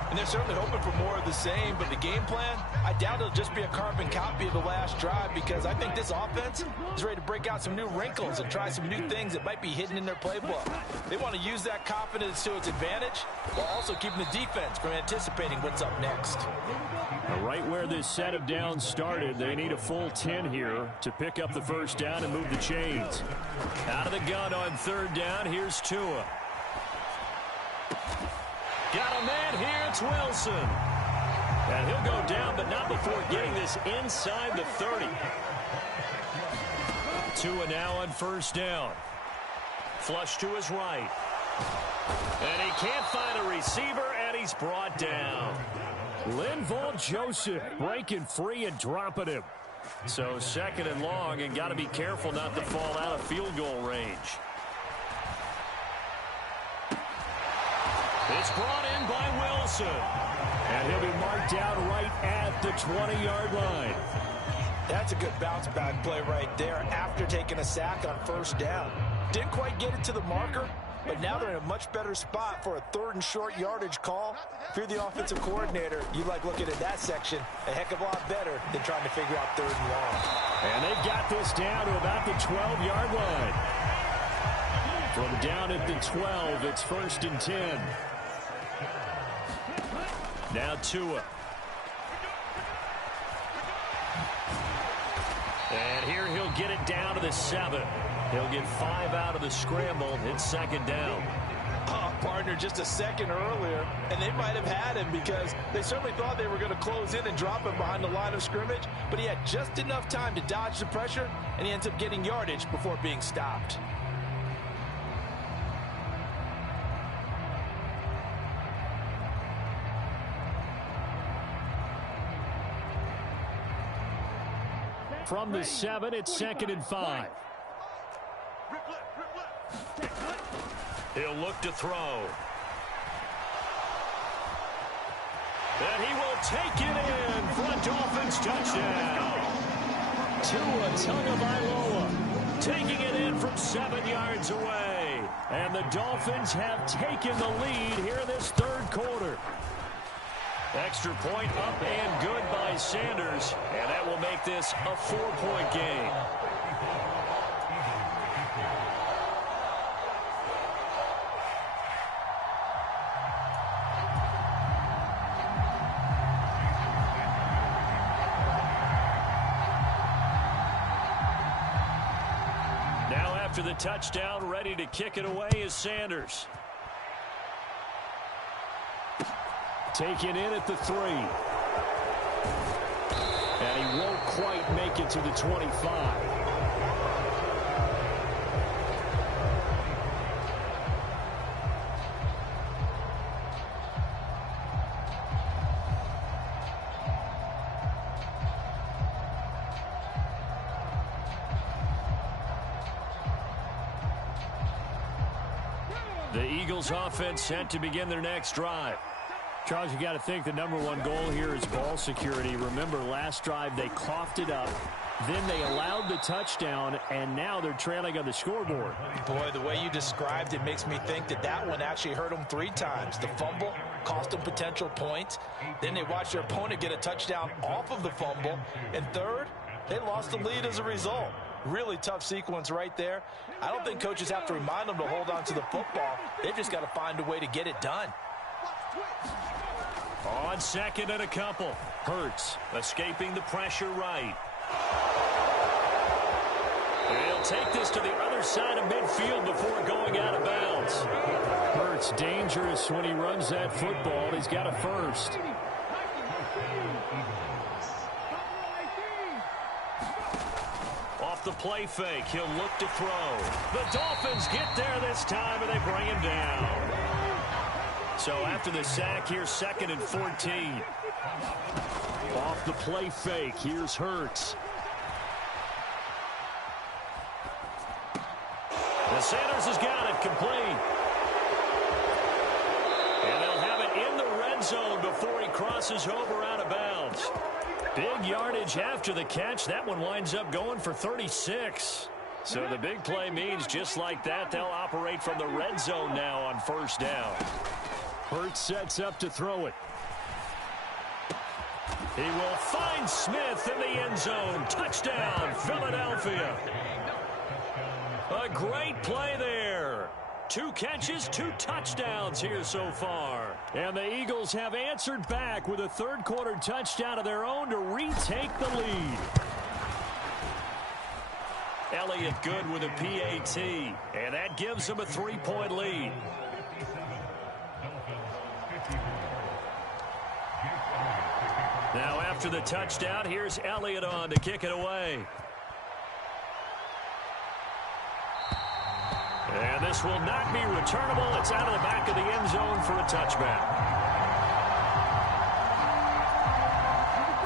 And they're certainly hoping for more of the same, but the game plan, I doubt it'll just be a carbon copy of the last drive because I think this offense is ready to break out some new wrinkles and try some new things that might be hidden in their playbook. They want to use that confidence to its advantage while also keeping the defense from anticipating what's up next. Right where this set of downs started, they need a full 10 here to pick up the first down and move the chains. Out of the gun on 3rd down, here's Tua. Got a man here, it's Wilson. And he'll go down, but not before getting this inside the 30. Tua now on 1st down. Flush to his right. And he can't find a receiver, and he's brought down. Linval Joseph breaking free and dropping him. So 2nd and long, and got to be careful not to fall out of field goal range. It's brought in by Wilson. And he'll be marked down right at the 20-yard line. That's a good bounce-back play right there after taking a sack on 1st down. Didn't quite get it to the marker, but now they're in a much better spot for a 3rd and short yardage call. If you're the offensive coordinator, you like looking at that section a heck of a lot better than trying to figure out 3rd and long. And they've got this down to about the 12-yard line. From down at the 12, it's 1st and 10. Now Tua. And here he'll get it down to the 7. He'll get 5 out of the scramble. It's 2nd down. Partner, just a second earlier, and they might have had him because they certainly thought they were going to close in and drop him behind the line of scrimmage, but he had just enough time to dodge the pressure, and he ends up getting yardage before being stopped. From the 7, it's 2nd and 5. He'll look to throw. And he will take it in for a Dolphins touchdown. Tua Tagovailoa taking it in from 7 yards away. And the Dolphins have taken the lead here in this 3rd quarter. Extra point up and good by Sanders. And that will make this a 4-point game. after the touchdown, ready to kick it away is Sanders. Taken in at the 3. And he won't quite make it to the 25. The Eagles offense set to begin their next drive. Charles, you got to think the #1 goal here is ball security. Remember, last drive they coughed it up. Then they allowed the touchdown, and now they're trailing on the scoreboard. Boy, the way you described it makes me think that that one actually hurt them 3 times. The fumble cost them potential points. Then they watched their opponent get a touchdown off of the fumble. And third, they lost the lead as a result. Really tough sequence right there. I don't think coaches have to remind them to hold on to the football. They've just got to find a way to get it done. On second and a couple. Hurts escaping the pressure right. He'll take this to the other side of midfield before going out of bounds. Hurts dangerous when he runs that football. He's got a first. Off the play fake, he'll look to throw. The Dolphins get there this time, and they bring him down. So after the sack, here's 2nd and 14. Off the play fake, here's Hurts. The Sanders has got it complete. And they'll have it in the red zone before he crosses over out of bounds. Big yardage after the catch. That one winds up going for 36. So the big play means just like that, they'll operate from the red zone now on 1st down. Hurts sets up to throw it. He will find Smith in the end zone. Touchdown, Philadelphia. A great play there. 2 catches, 2 touchdowns here so far. And the Eagles have answered back with a 3rd-quarter touchdown of their own to retake the lead. Elliott good with a PAT, and that gives them a 3-point lead. Now after the touchdown, here's Elliott on to kick it away. And this will not be returnable. It's out of the back of the end zone for a touchback.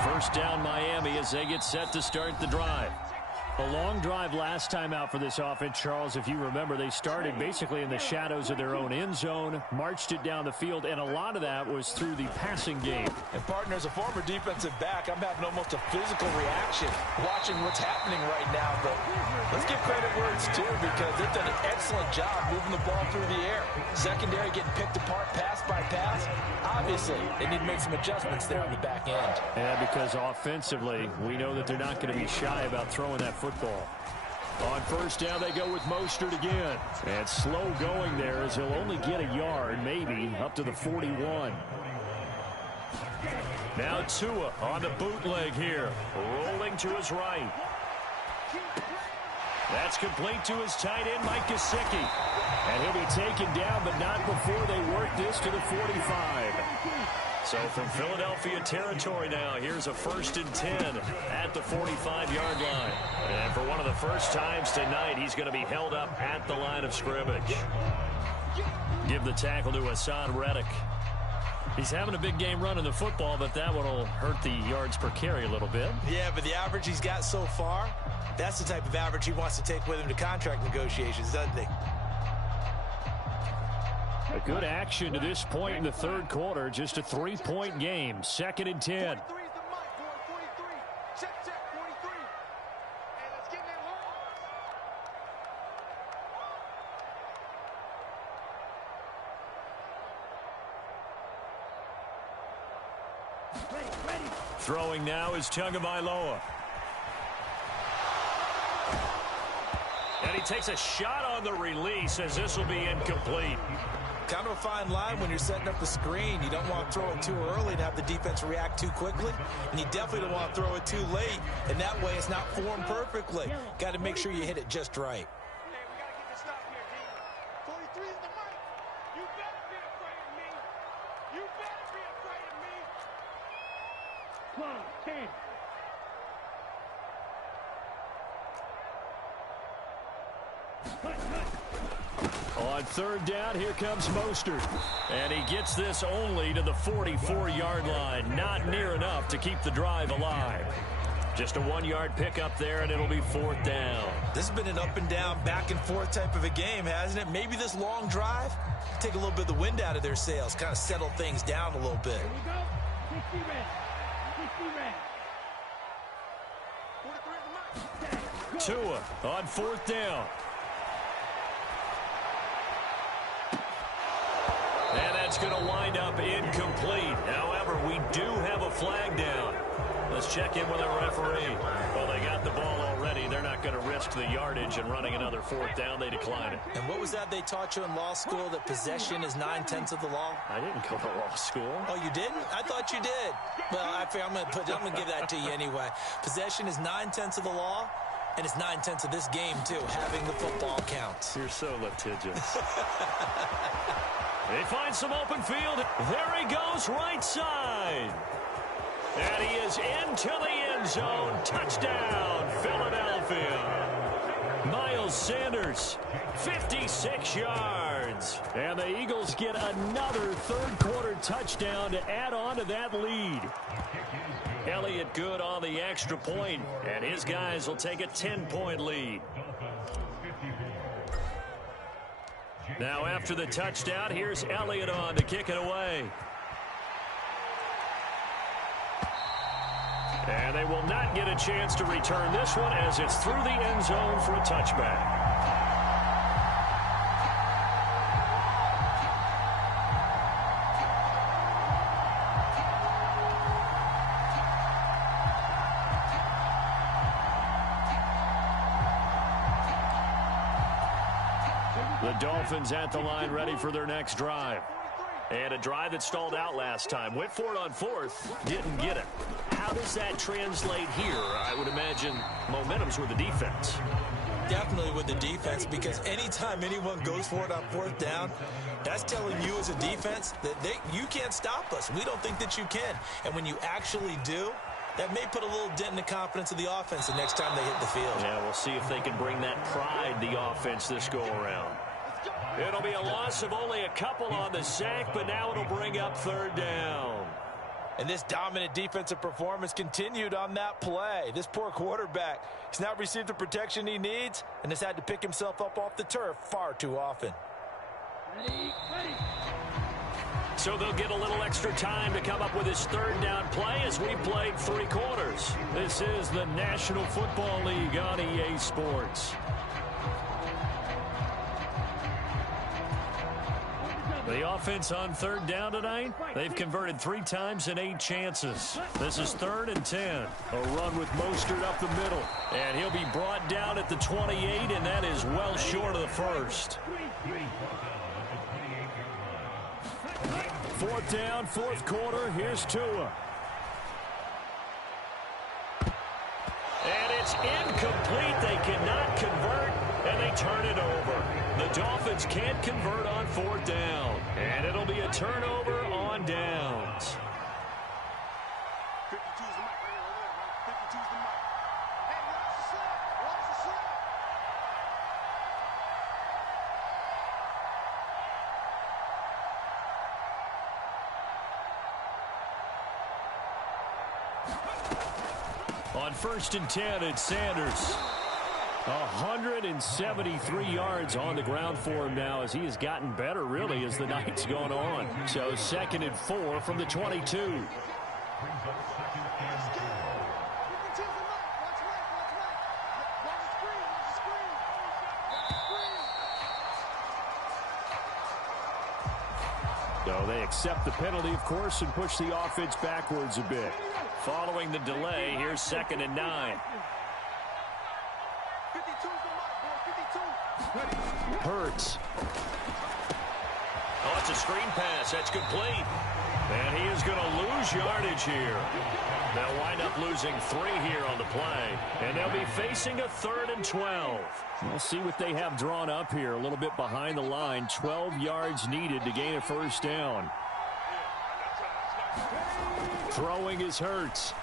1st down Miami as they get set to start the drive. A long drive last time out for this offense, Charles. If you remember, they started basically in the shadows of their own end zone, marched it down the field, and a lot of that was through the passing game. And, partner, as a former defensive back, I'm having almost a physical reaction watching what's happening right now. But let's give credit where it's due because they've done an excellent job moving the ball through the air. Secondary getting picked apart pass by pass. Obviously, they need to make some adjustments there on the back end. And because offensively, we know that they're not going to be shy about throwing that football. On 1st down, they go with Mostert again. And slow going there as he'll only get a yard, maybe up to the 41. Now Tua on the bootleg here, rolling to his right. That's complete to his tight end, Mike Gesicki. And he'll be taken down, but not before they work this to the 45. So from Philadelphia territory now, here's a 1st and 10 at the 45-yard line. And for one of the first times tonight, he's going to be held up at the line of scrimmage. Give the tackle to Hassan Reddick. He's having a big game running the football, but that one will hurt the yards per carry a little bit. Yeah, but the average he's got so far, that's the type of average he wants to take with him to contract negotiations, doesn't he? A good action to this point in the 3rd quarter. Just a 3-point game. 2nd and 10. Throwing now is Tagovailoa. And he takes a shot on the release as this will be incomplete. Kind of a fine line when you're setting up the screen. You don't want to throw it too early to have the defense react too quickly. And you definitely don't want to throw it too late. And that way it's not formed perfectly. Got to make sure you hit it just right. On third down, here comes Mostert. And he gets this only to the 44-yard line. Not near enough to keep the drive alive. Just a 1-yard pickup there, and it'll be fourth down. This has been an up-and-down, back-and-forth type of a game, hasn't it? Maybe this long drive, take a little bit of the wind out of their sails, kind of settle things down a little bit. Here we go. 60 red. 60 red. Tua on fourth down. And that's going to wind up incomplete. However, we do have a flag down. Let's check in with our referee. Well, they got the ball already. They're not going to risk the yardage and running another fourth down. They decline it. And what was that they taught you in law school, that possession is 9/10 of the law? I didn't go to law school. Oh, you didn't? I thought you did. Well, I'm going to give that to you anyway. Possession is 9/10 of the law, and it's 9/10 of this game, too, having the football count. You're so litigious. They find some open field. There he goes, right side. And he is into the end zone. Touchdown, Philadelphia. Miles Sanders, 56 yards. And the Eagles get another third-quarter touchdown to add on to that lead. Elliott good on the extra point, and his guys will take a 10-point lead. Now after the touchdown, here's Elliott on to kick it away. And they will not get a chance to return this one as it's through the end zone for a touchback. The Dolphins at the line ready for their next drive. And a drive that stalled out last time. Went for it on fourth. Didn't get it. How does that translate here? I would imagine momentum's with the defense. Definitely with the defense, because anytime anyone goes for it on fourth down, that's telling you as a defense that you can't stop us. We don't think that you can. And when you actually do, that may put a little dent in the confidence of the offense the next time they hit the field. Yeah, we'll see if they can bring that pride, the offense, this go-around. It'll be a loss of only a couple on the sack, but now it'll bring up third down. And this dominant defensive performance continued on that play. This poor quarterback, he's not received the protection he needs and has had to pick himself up off the turf far too often. Ready. So they'll get a little extra time to come up with his third down play as we played 3 quarters. This is the National Football League on EA Sports. The offense on third down tonight, they've converted 3 times in 8 chances. This is 3rd and 10. A run with Mostert up the middle. And he'll be brought down at the 28, and that is well short of the first. 4th down, 4th quarter. Here's Tua. And it's incomplete. They cannot convert, and they turn it over. The Dolphins can't convert on 4th down. And it'll be a turnover on downs. 52's the mic right here, over there, right? 52's the mic. Hey, watch the slap. Watch the slap. On 1st and 10, it's Sanders. 173 yards on the ground for him now as he has gotten better, really, as the night's gone on. So 2nd and 4 from the 22. So they accept the penalty, of course, and push the offense backwards a bit. Following the delay, here's 2nd and 9. Hurts. Oh, it's a screen pass. That's complete. And he is going to lose yardage here. They'll wind up losing 3 here on the play. And they'll be facing a 3rd and 12. We'll see what they have drawn up here. A little bit behind the line. 12 yards needed to gain a 1st down. Throwing is Hurts.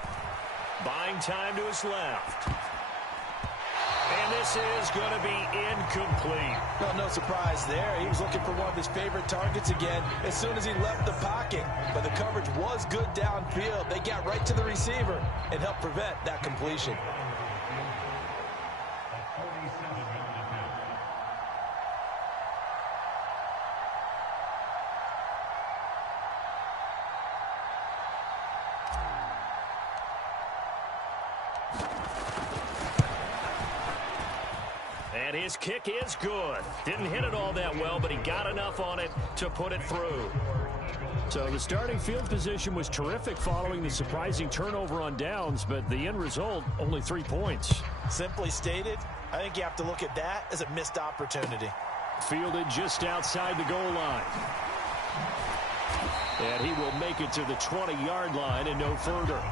Buying time to his left. And this is going to be incomplete. Well, no surprise there. He was looking for one of his favorite targets again as soon as he left the pocket. But the coverage was good downfield. They got right to the receiver and helped prevent that completion. And his kick is good. Didn't hit it all that well, but he got enough on it to put it through. So the starting field position was terrific following the surprising turnover on downs, but the end result, only 3 points. Simply stated, I think you have to look at that as a missed opportunity. Fielded just outside the goal line. And he will make it to the 20-yard line and no further.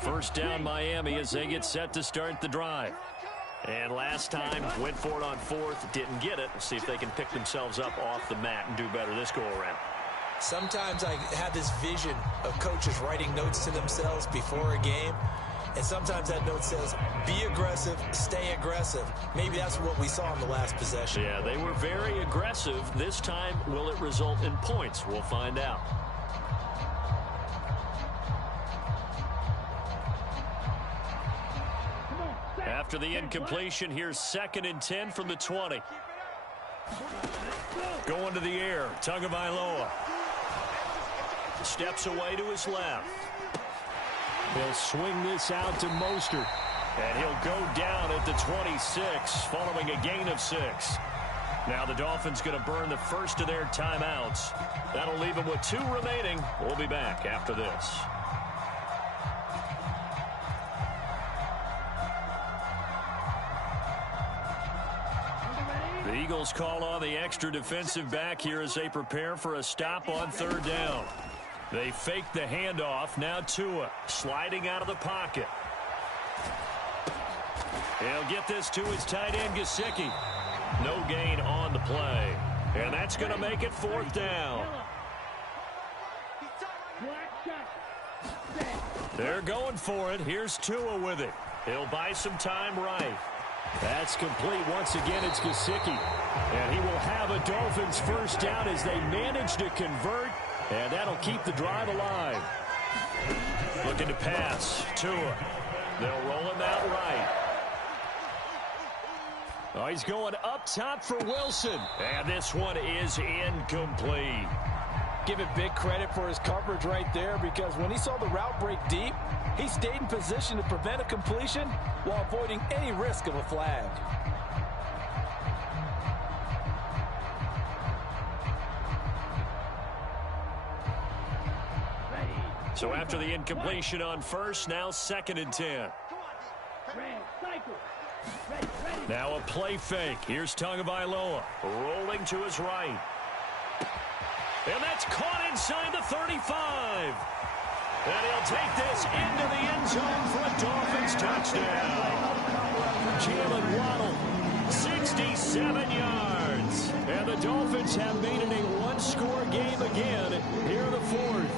First down Miami as they get set to start the drive. And last time, went for it on fourth, didn't get it. We'll see if they can pick themselves up off the mat and do better this go-around. Sometimes I have this vision of coaches writing notes to themselves before a game. And sometimes that note says, be aggressive, stay aggressive. Maybe that's what we saw in the last possession. Yeah, they were very aggressive. This time, will it result in points? We'll find out. After the incompletion, here's 2nd and 10 from the 20. Going to the air, Tagovailoa. Steps away to his left. He'll swing this out to Mostert. And he'll go down at the 26, following a gain of 6. Now the Dolphins going to burn the first of their timeouts. That'll leave them with 2 remaining. We'll be back after this. The Eagles call on the extra defensive back here as they prepare for a stop on 3rd down. They fake the handoff. Now Tua sliding out of the pocket. He'll get this to his tight end, Gesicki. No gain on the play. And that's going to make it 4th down. They're going for it. Here's Tua with it. He'll buy some time right. That's complete. Once again, it's Gesicki. And he will have a Dolphins first down as they manage to convert. And that'll keep the drive alive. Looking to pass. Tua. They'll roll him out right. Oh, he's going up top for Wilson. And this one is incomplete. Give it big credit for his coverage right there, because when he saw the route break deep, he stayed in position to prevent a completion while avoiding any risk of a flag. So after the incompletion on first, now 2nd and 10. Now a play fake. Here's Tagovailoa rolling to his right. And that's caught inside the 35. And he'll take this into the end zone for a Dolphins touchdown. Jalen Waddle, 67 yards. And the Dolphins have made it a one-score game again here in the 4th.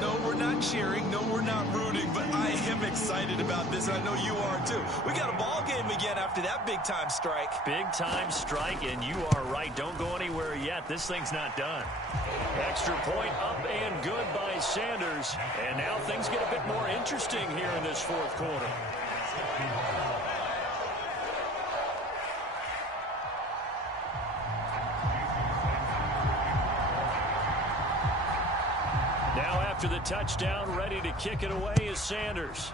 No, we're not cheering. No, we're not rooting. But I am excited about this, and I know you are too. We got a ball game again after that big-time strike. Big-time strike, and you are right. Don't go anywhere yet. This thing's not done. Extra point up and good by Sanders. And now things get a bit more interesting here in this 4th quarter. Now after the touchdown, ready to kick it away is Sanders.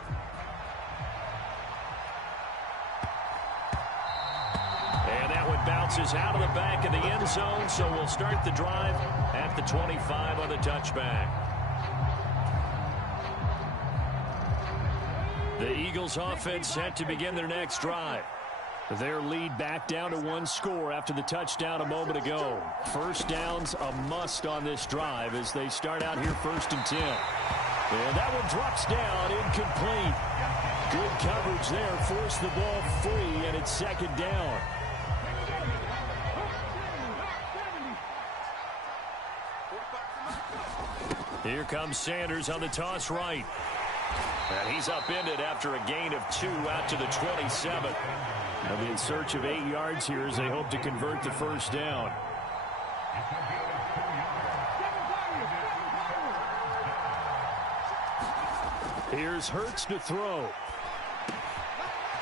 And that one bounces out of the back of the end zone, so we'll start the drive at the 25 on the touchback. The Eagles offense set to begin their next drive. Their lead back down to one score after the touchdown a moment ago. First down's a must on this drive as they start out here 1st and 10. And that one drops down, incomplete. Good coverage there, forced the ball free, and it's 2nd down. Here comes Sanders on the toss right. And he's upended after a gain of 2 out to the 27. They'll be in search of 8 yards here as they hope to convert the first down. Here's Hurts to throw.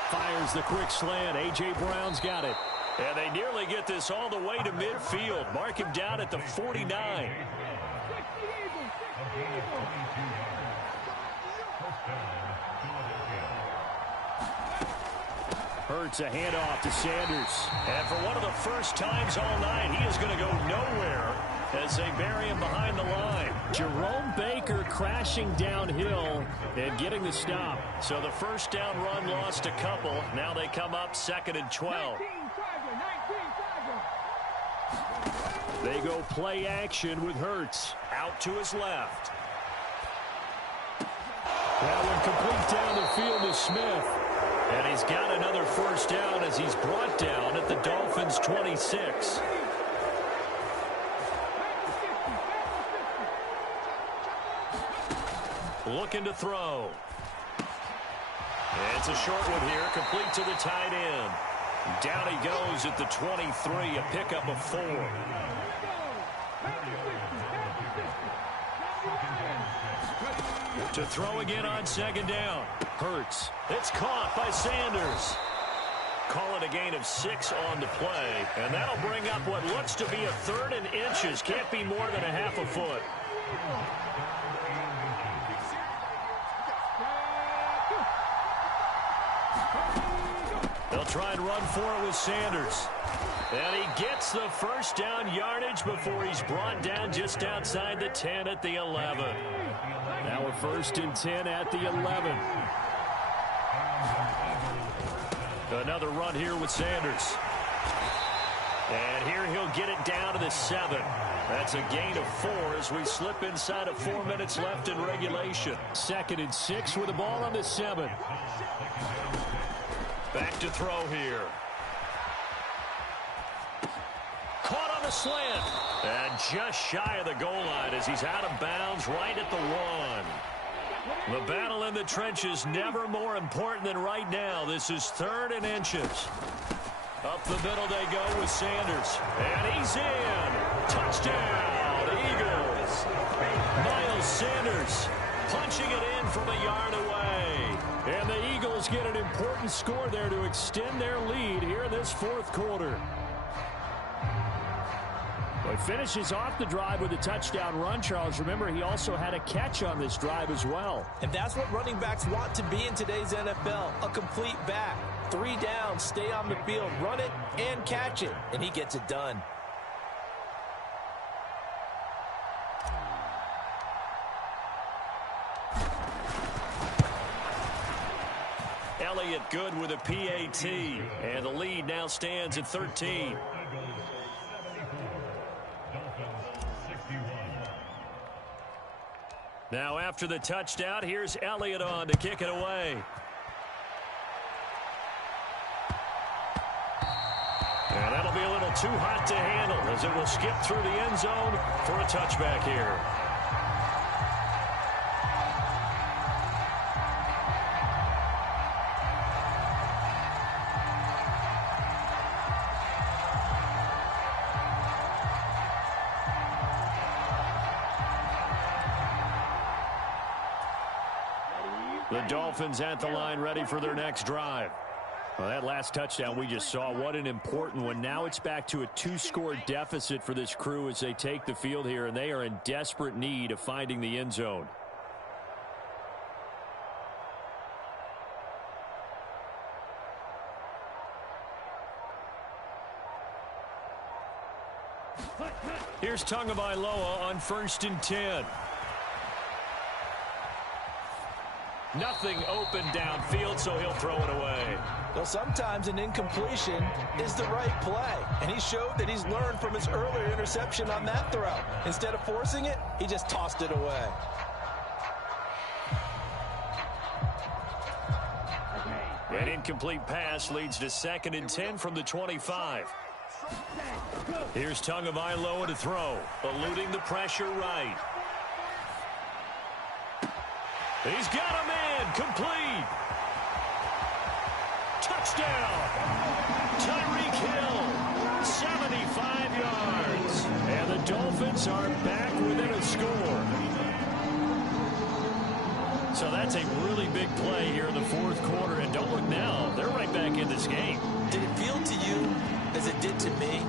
Fires the quick slant. A.J. Brown's got it. And they nearly get this all the way to midfield. Mark him down at the 49. Hurts a handoff to Sanders. And for one of the first times all night, he is going to go nowhere as they bury him behind the line. Jerome Baker crashing downhill and getting the stop. So the first down run lost a couple. Now they come up 2nd and 12. They go play action with Hurts out to his left. That one complete down the field to Smith. And he's got another first down as he's brought down at the Dolphins' 26. Looking to throw. It's a short one here, complete to the tight end. Down he goes at the 23, a pickup of 4. To throw again on 2nd down. Hurts. It's caught by Sanders. Call it a gain of 6 on the play. And that'll bring up what looks to be a 3rd and inches. Can't be more than a half a foot. They'll try and run for it with Sanders. And he gets the first down yardage before he's brought down just outside the 10 at the 11. Now we're 1st and 10 at the 11. Another run here with Sanders. And here he'll get it down to the 7. That's a gain of 4 as we slip inside of 4 minutes left in regulation. 2nd and 6 with the ball on the 7. Back to throw here. Caught on the slant. And just shy of the goal line as he's out of bounds right at the 1. The battle in the trenches never more important than right now. This is 3rd and inches. Up the middle they go with Sanders. And he's in. Touchdown, Eagles. Miles Sanders punching it in from a yard away. And the Eagles get an important score there to extend their lead here in this 4th quarter. Well, he finishes off the drive with a touchdown run, Charles. Remember, he also had a catch on this drive as well. And that's what running backs want to be in today's NFL, a complete back. 3 down, stay on the field, run it, and catch it. And he gets it done. Elliott good with a PAT. And the lead now stands at 13. Now after the touchdown, here's Elliott on to kick it away. And that'll be a little too hot to handle as it will skip through the end zone for a touchback here. The Dolphins at the line ready for their next drive. Well, that last touchdown we just saw, what an important one. Now it's back to a 2-score deficit for this crew as they take the field here, and they are in desperate need of finding the end zone. Here's Tagovailoa on 1st and 10. Nothing open downfield, so he'll throw it away. Well, sometimes an incompletion is the right play, and he showed that he's learned from his earlier interception on that throw. Instead of forcing it, he just tossed it away. An incomplete pass leads to 2nd and 10 from the 25. Here's Tagovailoa to throw, eluding the pressure right. He's got a man, complete. Touchdown. Tyreek Hill, 75 yards. And the Dolphins are back within a score. So that's a really big play here in the 4th quarter. And don't look now, they're right back in this game. Did it feel to you, as it did to me,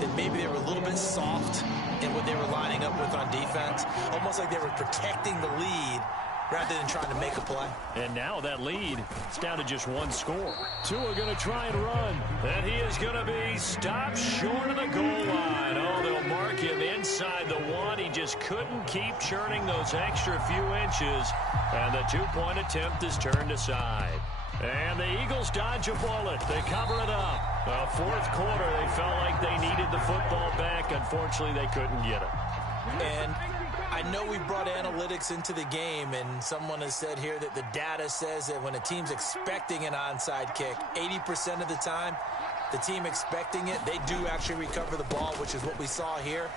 that maybe they were a little bit soft in what they were lining up with on defense? Almost like they were protecting the lead rather than trying to make a play. And now that lead, it's down to just 1 score. Tua going to try and run. And he is going to be stopped short of the goal line. Oh, they'll mark him inside the 1. He just couldn't keep churning those extra few inches. And the 2-point attempt is turned aside. And the Eagles dodge a bullet. They cover it up. 4th quarter, they felt like they needed the football back. Unfortunately, they couldn't get it. And I know we brought analytics into the game, and someone has said here that the data says that when a team's expecting an onside kick, 80% of the time, the team expecting it, they do actually recover the ball, which is what we saw here.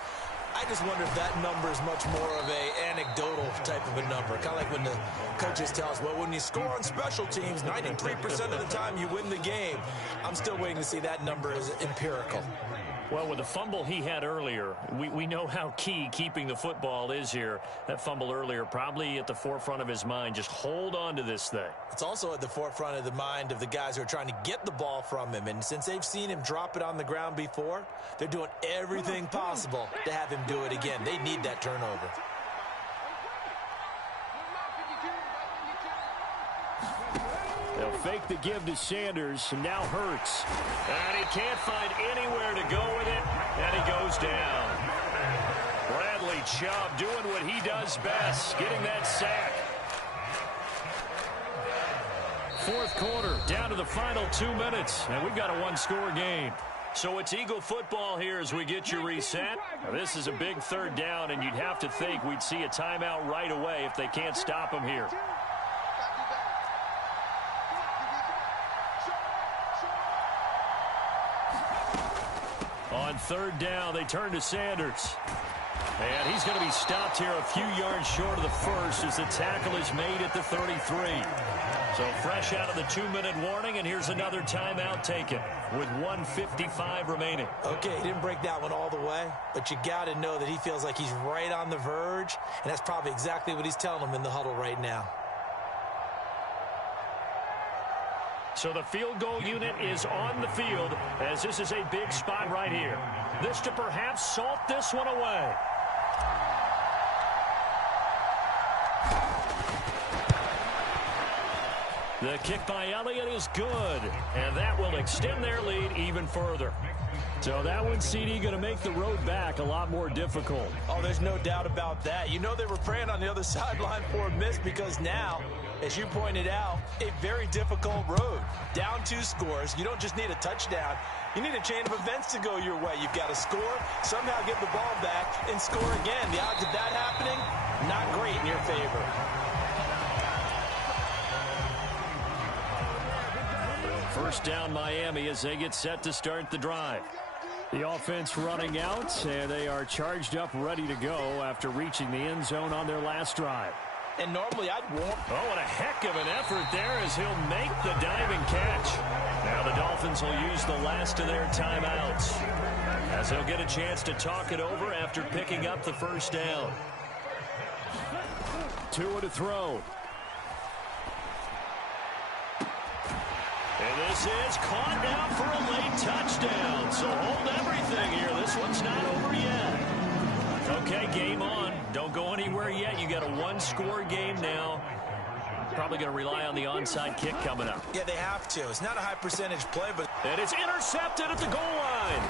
I just wonder if that number is much more of a anecdotal type of a number. Kind of like when the coaches tell us, well, when you score on special teams, 93% of the time you win the game. I'm still waiting to see that number as empirical. Well, with the fumble he had earlier, we know how key keeping the football is here. That fumble earlier probably at the forefront of his mind. Just hold on to this thing. It's also at the forefront of the mind of the guys who are trying to get the ball from him. And since they've seen him drop it on the ground before, they're doing everything possible to have him do it again. They need that turnover. They'll fake the give to Sanders, and now Hurts. And he can't find anywhere to go with it, and he goes down. Bradley Chubb doing what he does best, getting that sack. 4th quarter, down to the final 2 minutes, and we've got a 1-score game. So it's Eagle football here as we get you reset. Now, this is a big 3rd down, and you'd have to think we'd see a timeout right away if they can't stop him here. On 3rd down, they turn to Sanders. And he's going to be stopped here a few yards short of the first as the tackle is made at the 33. So fresh out of the 2-minute warning, and here's another timeout taken with 1:55 remaining. Okay, he didn't break that one all the way, but you got to know that he feels like he's right on the verge, and that's probably exactly what he's telling them in the huddle right now. So the field goal unit is on the field as this is a big spot right here. This to perhaps salt this one away. The kick by Elliott is good, and that will extend their lead even further. So that one, CD, going to make the road back a lot more difficult. Oh, there's no doubt about that. You know they were praying on the other sideline for a miss because now, as you pointed out, a very difficult road. Down 2 scores. You don't just need a touchdown. You need a chain of events to go your way. You've got to score, somehow get the ball back, and score again. The odds of that happening, not great in your favor. First down Miami as they get set to start the drive. The offense running out, and they are charged up, ready to go after reaching the end zone on their last drive. And normally I'd warn. Oh, what a heck of an effort there as he'll make the diving catch. Now the Dolphins will use the last of their timeouts as they'll get a chance to talk it over after picking up the first down. Tua to throw. And this is caught down for a late touchdown. So hold everything here. This one's not over yet. Okay, game on. Don't go anywhere yet. You got a 1-score game now. Probably going to rely on the onside kick coming up. Yeah, they have to. It's not a high percentage play, but... And it's intercepted at the goal line.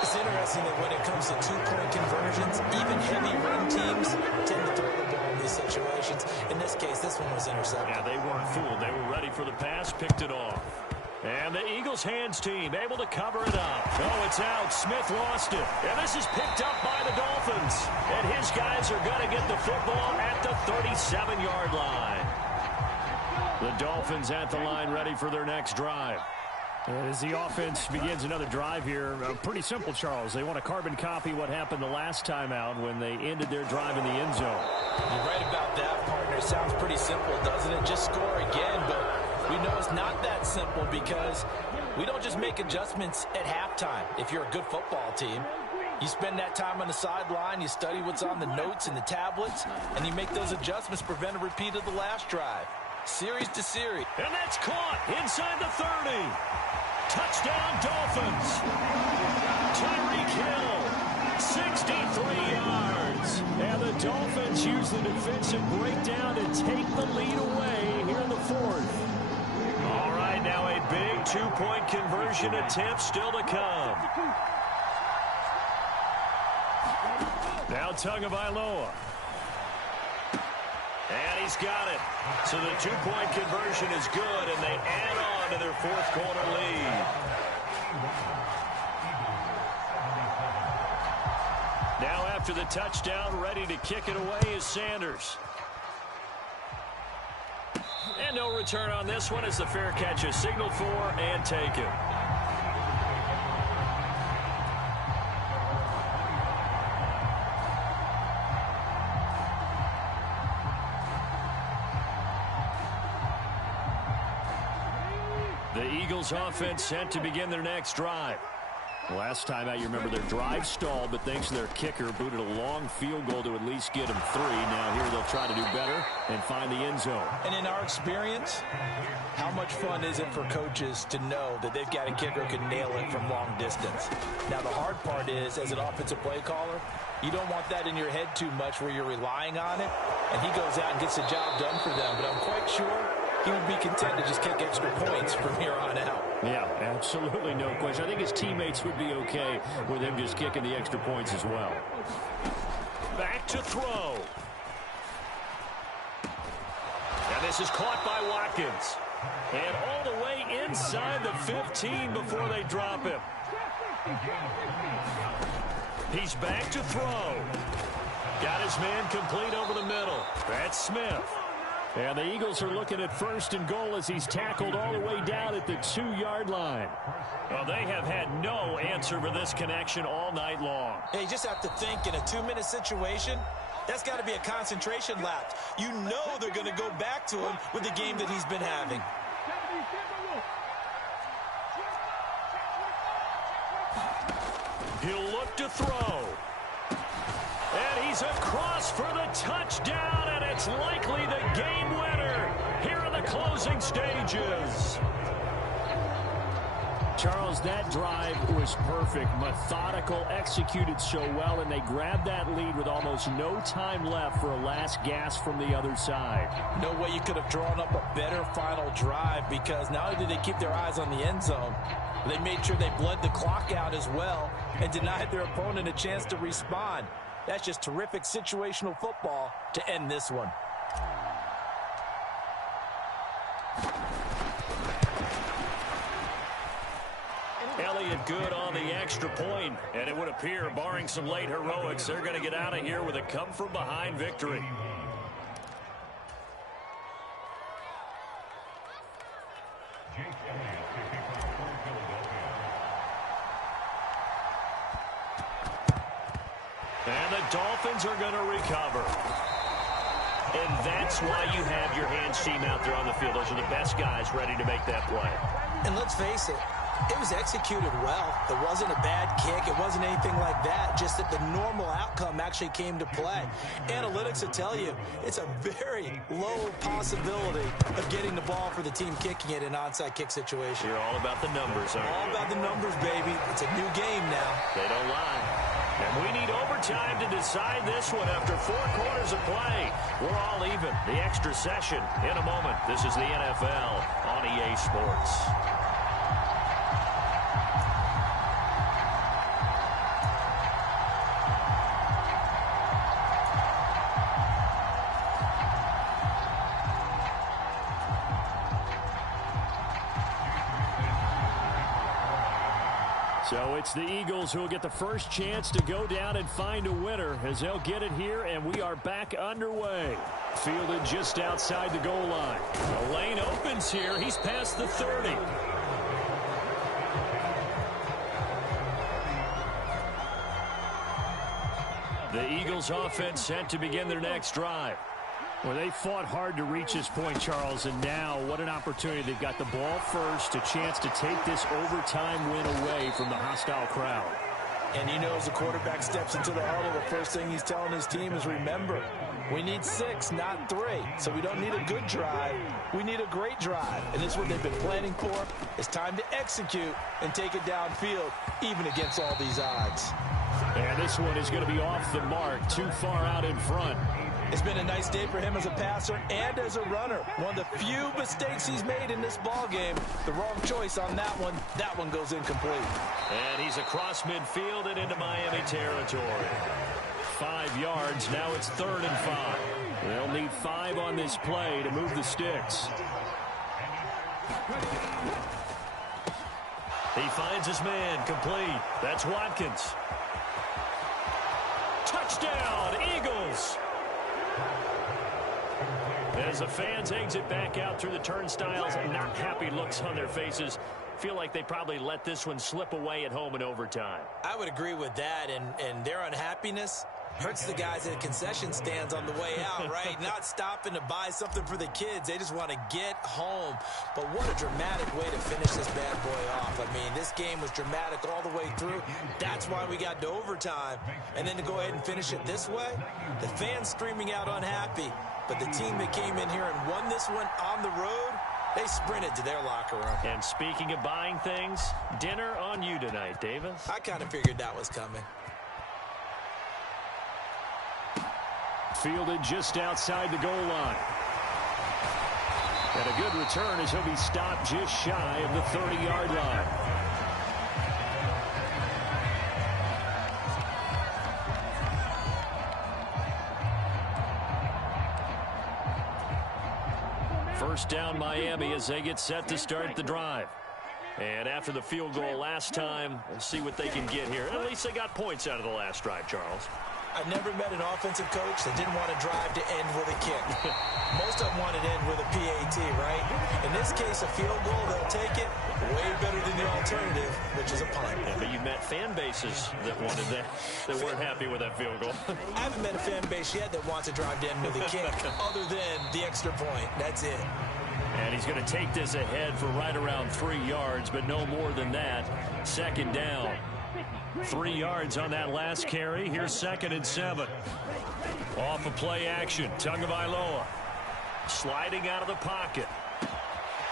It's interesting that when it comes to 2-point conversions, even heavy run teams tend to throw the ball in these situations. In this case, this one was intercepted. Yeah, they weren't fooled. They were ready for the pass, picked it off. And the Eagles hands team able to cover it up. Oh, it's out. Smith lost it. And this is picked up by the Dolphins. And his guys are going to get the football at the 37-yard line. The Dolphins at the line ready for their next drive. As the offense begins another drive here, pretty simple, Charles. They want to carbon copy what happened the last time out when they ended their drive in the end zone. You're right about that, partner. Sounds pretty simple, doesn't it? Just score again, but we know it's not that simple because we don't just make adjustments at halftime. If you're a good football team, you spend that time on the sideline, you study what's on the notes and the tablets, and you make those adjustments to prevent a repeat of the last drive. Series to series. And that's caught inside the 30. Touchdown, Dolphins. Tyreek Hill, 63 yards. And the Dolphins use the defensive breakdown to take the lead away here in the fourth. All right, now a big two-point conversion attempt still to come. Now Tagovailoa. And he's got it. So the two-point conversion is good, and they add on to their fourth-quarter lead. Now after the touchdown, ready to kick it away is Sanders. And no return on this one as the fair catch is signaled for and taken. The Eagles offense set to begin their next drive. Last time out, you remember their drive stalled, but thanks to their kicker, booted a long field goal to at least get them 3. Now here they'll try to do better and find the end zone. And in our experience, how much fun is it for coaches to know that they've got a kicker who can nail it from long distance? Now the hard part is, as an offensive play caller, you don't want that in your head too much where you're relying on it, and he goes out and gets the job done for them. But I'm quite sure he would be content to just kick extra points from here on out. Yeah, absolutely no question. I think his teammates would be okay with him just kicking the extra points as well. Back to throw. And this is caught by Watkins. And all the way inside the 15 before they drop him. He's back to throw. Got his man complete over the middle. That's Smith. And the Eagles are looking at 1st and goal as he's tackled all the way down at the 2-yard line. Well, they have had no answer for this connection all night long. Hey, you just have to think in a 2-minute situation, that's got to be a concentration lapse. You know they're going to go back to him with the game that he's been having. He'll look to throw. And he's across for the touchdown, and it's likely the game winner here in the closing stages. Charles, that drive was perfect, methodical, executed so well, and they grabbed that lead with almost no time left for a last gasp from the other side. No way you could have drawn up a better final drive, because not only did they keep their eyes on the end zone, they made sure they bled the clock out as well and denied their opponent a chance to respond. That's just terrific situational football to end this one. Elliott good on the extra point, and it would appear, barring some late heroics, they're going to get out of here with a come-from-behind victory. And the Dolphins are going to recover. And that's why you have your hands team out there on the field. Those are the best guys ready to make that play. And let's face it, it was executed well. It wasn't a bad kick. It wasn't anything like that. Just that the normal outcome actually came to play. Analytics will tell you it's a very low possibility of getting the ball for the team kicking it in an onside kick situation. You're all about the numbers, aren't you? All about the numbers, baby. It's a new game now. They don't lie. And we need overtime to decide this one after 4 quarters of play. We're all even. The extra session in a moment. This is the NFL on EA Sports. So it's the Eagles who will get the first chance to go down and find a winner as they'll get it here, and we are back underway. Fielded just outside the goal line. The lane opens here. He's past the 30. The Eagles offense set to begin their next drive. Well, they fought hard to reach this point, Charles, and now what an opportunity. They've got the ball first, a chance to take this overtime win away from the hostile crowd. And you know, as the quarterback steps into the huddle, the first thing he's telling his team is, remember, we need 6, not 3. So we don't need a good drive. We need a great drive. And this is what they've been planning for. It's time to execute and take it downfield, even against all these odds. And this one is going to be off the mark, too far out in front. It's been a nice day for him as a passer and as a runner. One of the few mistakes he's made in this ball game. The wrong choice on that one. That one goes incomplete. And he's across midfield and into Miami territory. 5 yards. Now it's 3rd and 5. They'll need 5 on this play to move the sticks. He finds his man complete. That's Watkins. Touchdown, Eagles! As the fans exit back out through the turnstiles, not happy looks on their faces. Feel like they probably let this one slip away at home in overtime. I would agree with that, and their unhappiness hurts the guys at concession stands on the way out, right? Not stopping to buy something for the kids. They just want to get home. But what a dramatic way to finish this bad boy off. I mean, this game was dramatic all the way through. That's why we got to overtime. And then to go ahead and finish it this way, the fans screaming out unhappy. But the team that came in here and won this one on the road, they sprinted to their locker room. And speaking of buying things, dinner on you tonight, Davis. I kind of figured that was coming. Fielded just outside the goal line. And a good return as he'll be stopped just shy of the 30-yard line. First down Miami as they get set to start the drive. And after the field goal last time, we'll see what they can get here. At least they got points out of the last drive, Charles. I've never met an offensive coach that didn't want to drive to end with a kick. Most of them want to end with a PAT, right? In this case, a field goal, they'll take it way better than the alternative, which is a punt. Yeah, but you've met fan bases that wanted that, that weren't happy with that field goal. I haven't met a fan base yet that wants to drive to end with a kick, other than the extra point. That's it. And he's going to take this ahead for right around 3 yards, but no more than that. 2nd down. 3 yards on that last carry. Here's 2nd and 7. Off of play action. Tagovailoa sliding out of the pocket.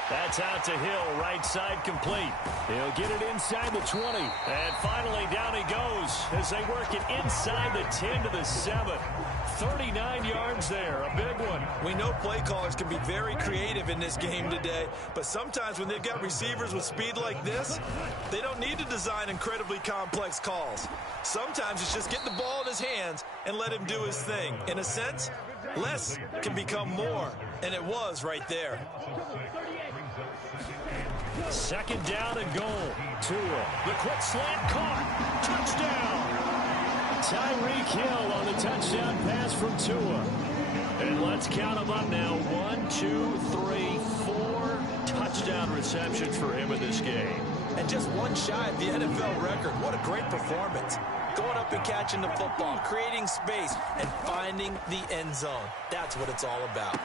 That's out to Hill, right side complete. He'll get it inside the 20. And finally down he goes as they work it inside the 10 to the 7. 39 yards there, a big one. We know play callers can be very creative in this game today, but sometimes when they've got receivers with speed like this, they don't need to design incredibly complex calls. Sometimes it's just get the ball in his hands and let him do his thing. In a sense, less can become more, and it was right there. 2nd down and goal. Tua, the quick slant caught. Touchdown. Tyreek Hill on the touchdown pass from Tua. And let's count them up now. 1, 2, 3, 4 touchdown receptions for him in this game. And just one shy of the NFL record. What a great performance. Going up and catching the football, creating space, and finding the end zone. That's what it's all about.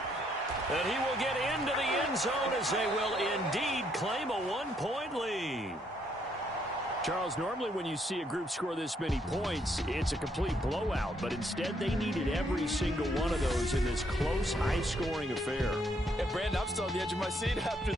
And he will get into the end zone as they will indeed claim a 1-point lead. Charles, normally when you see a group score this many points, it's a complete blowout. But instead, they needed every single one of those in this close, high-scoring affair. And, Brandon, I'm still on the edge of my seat after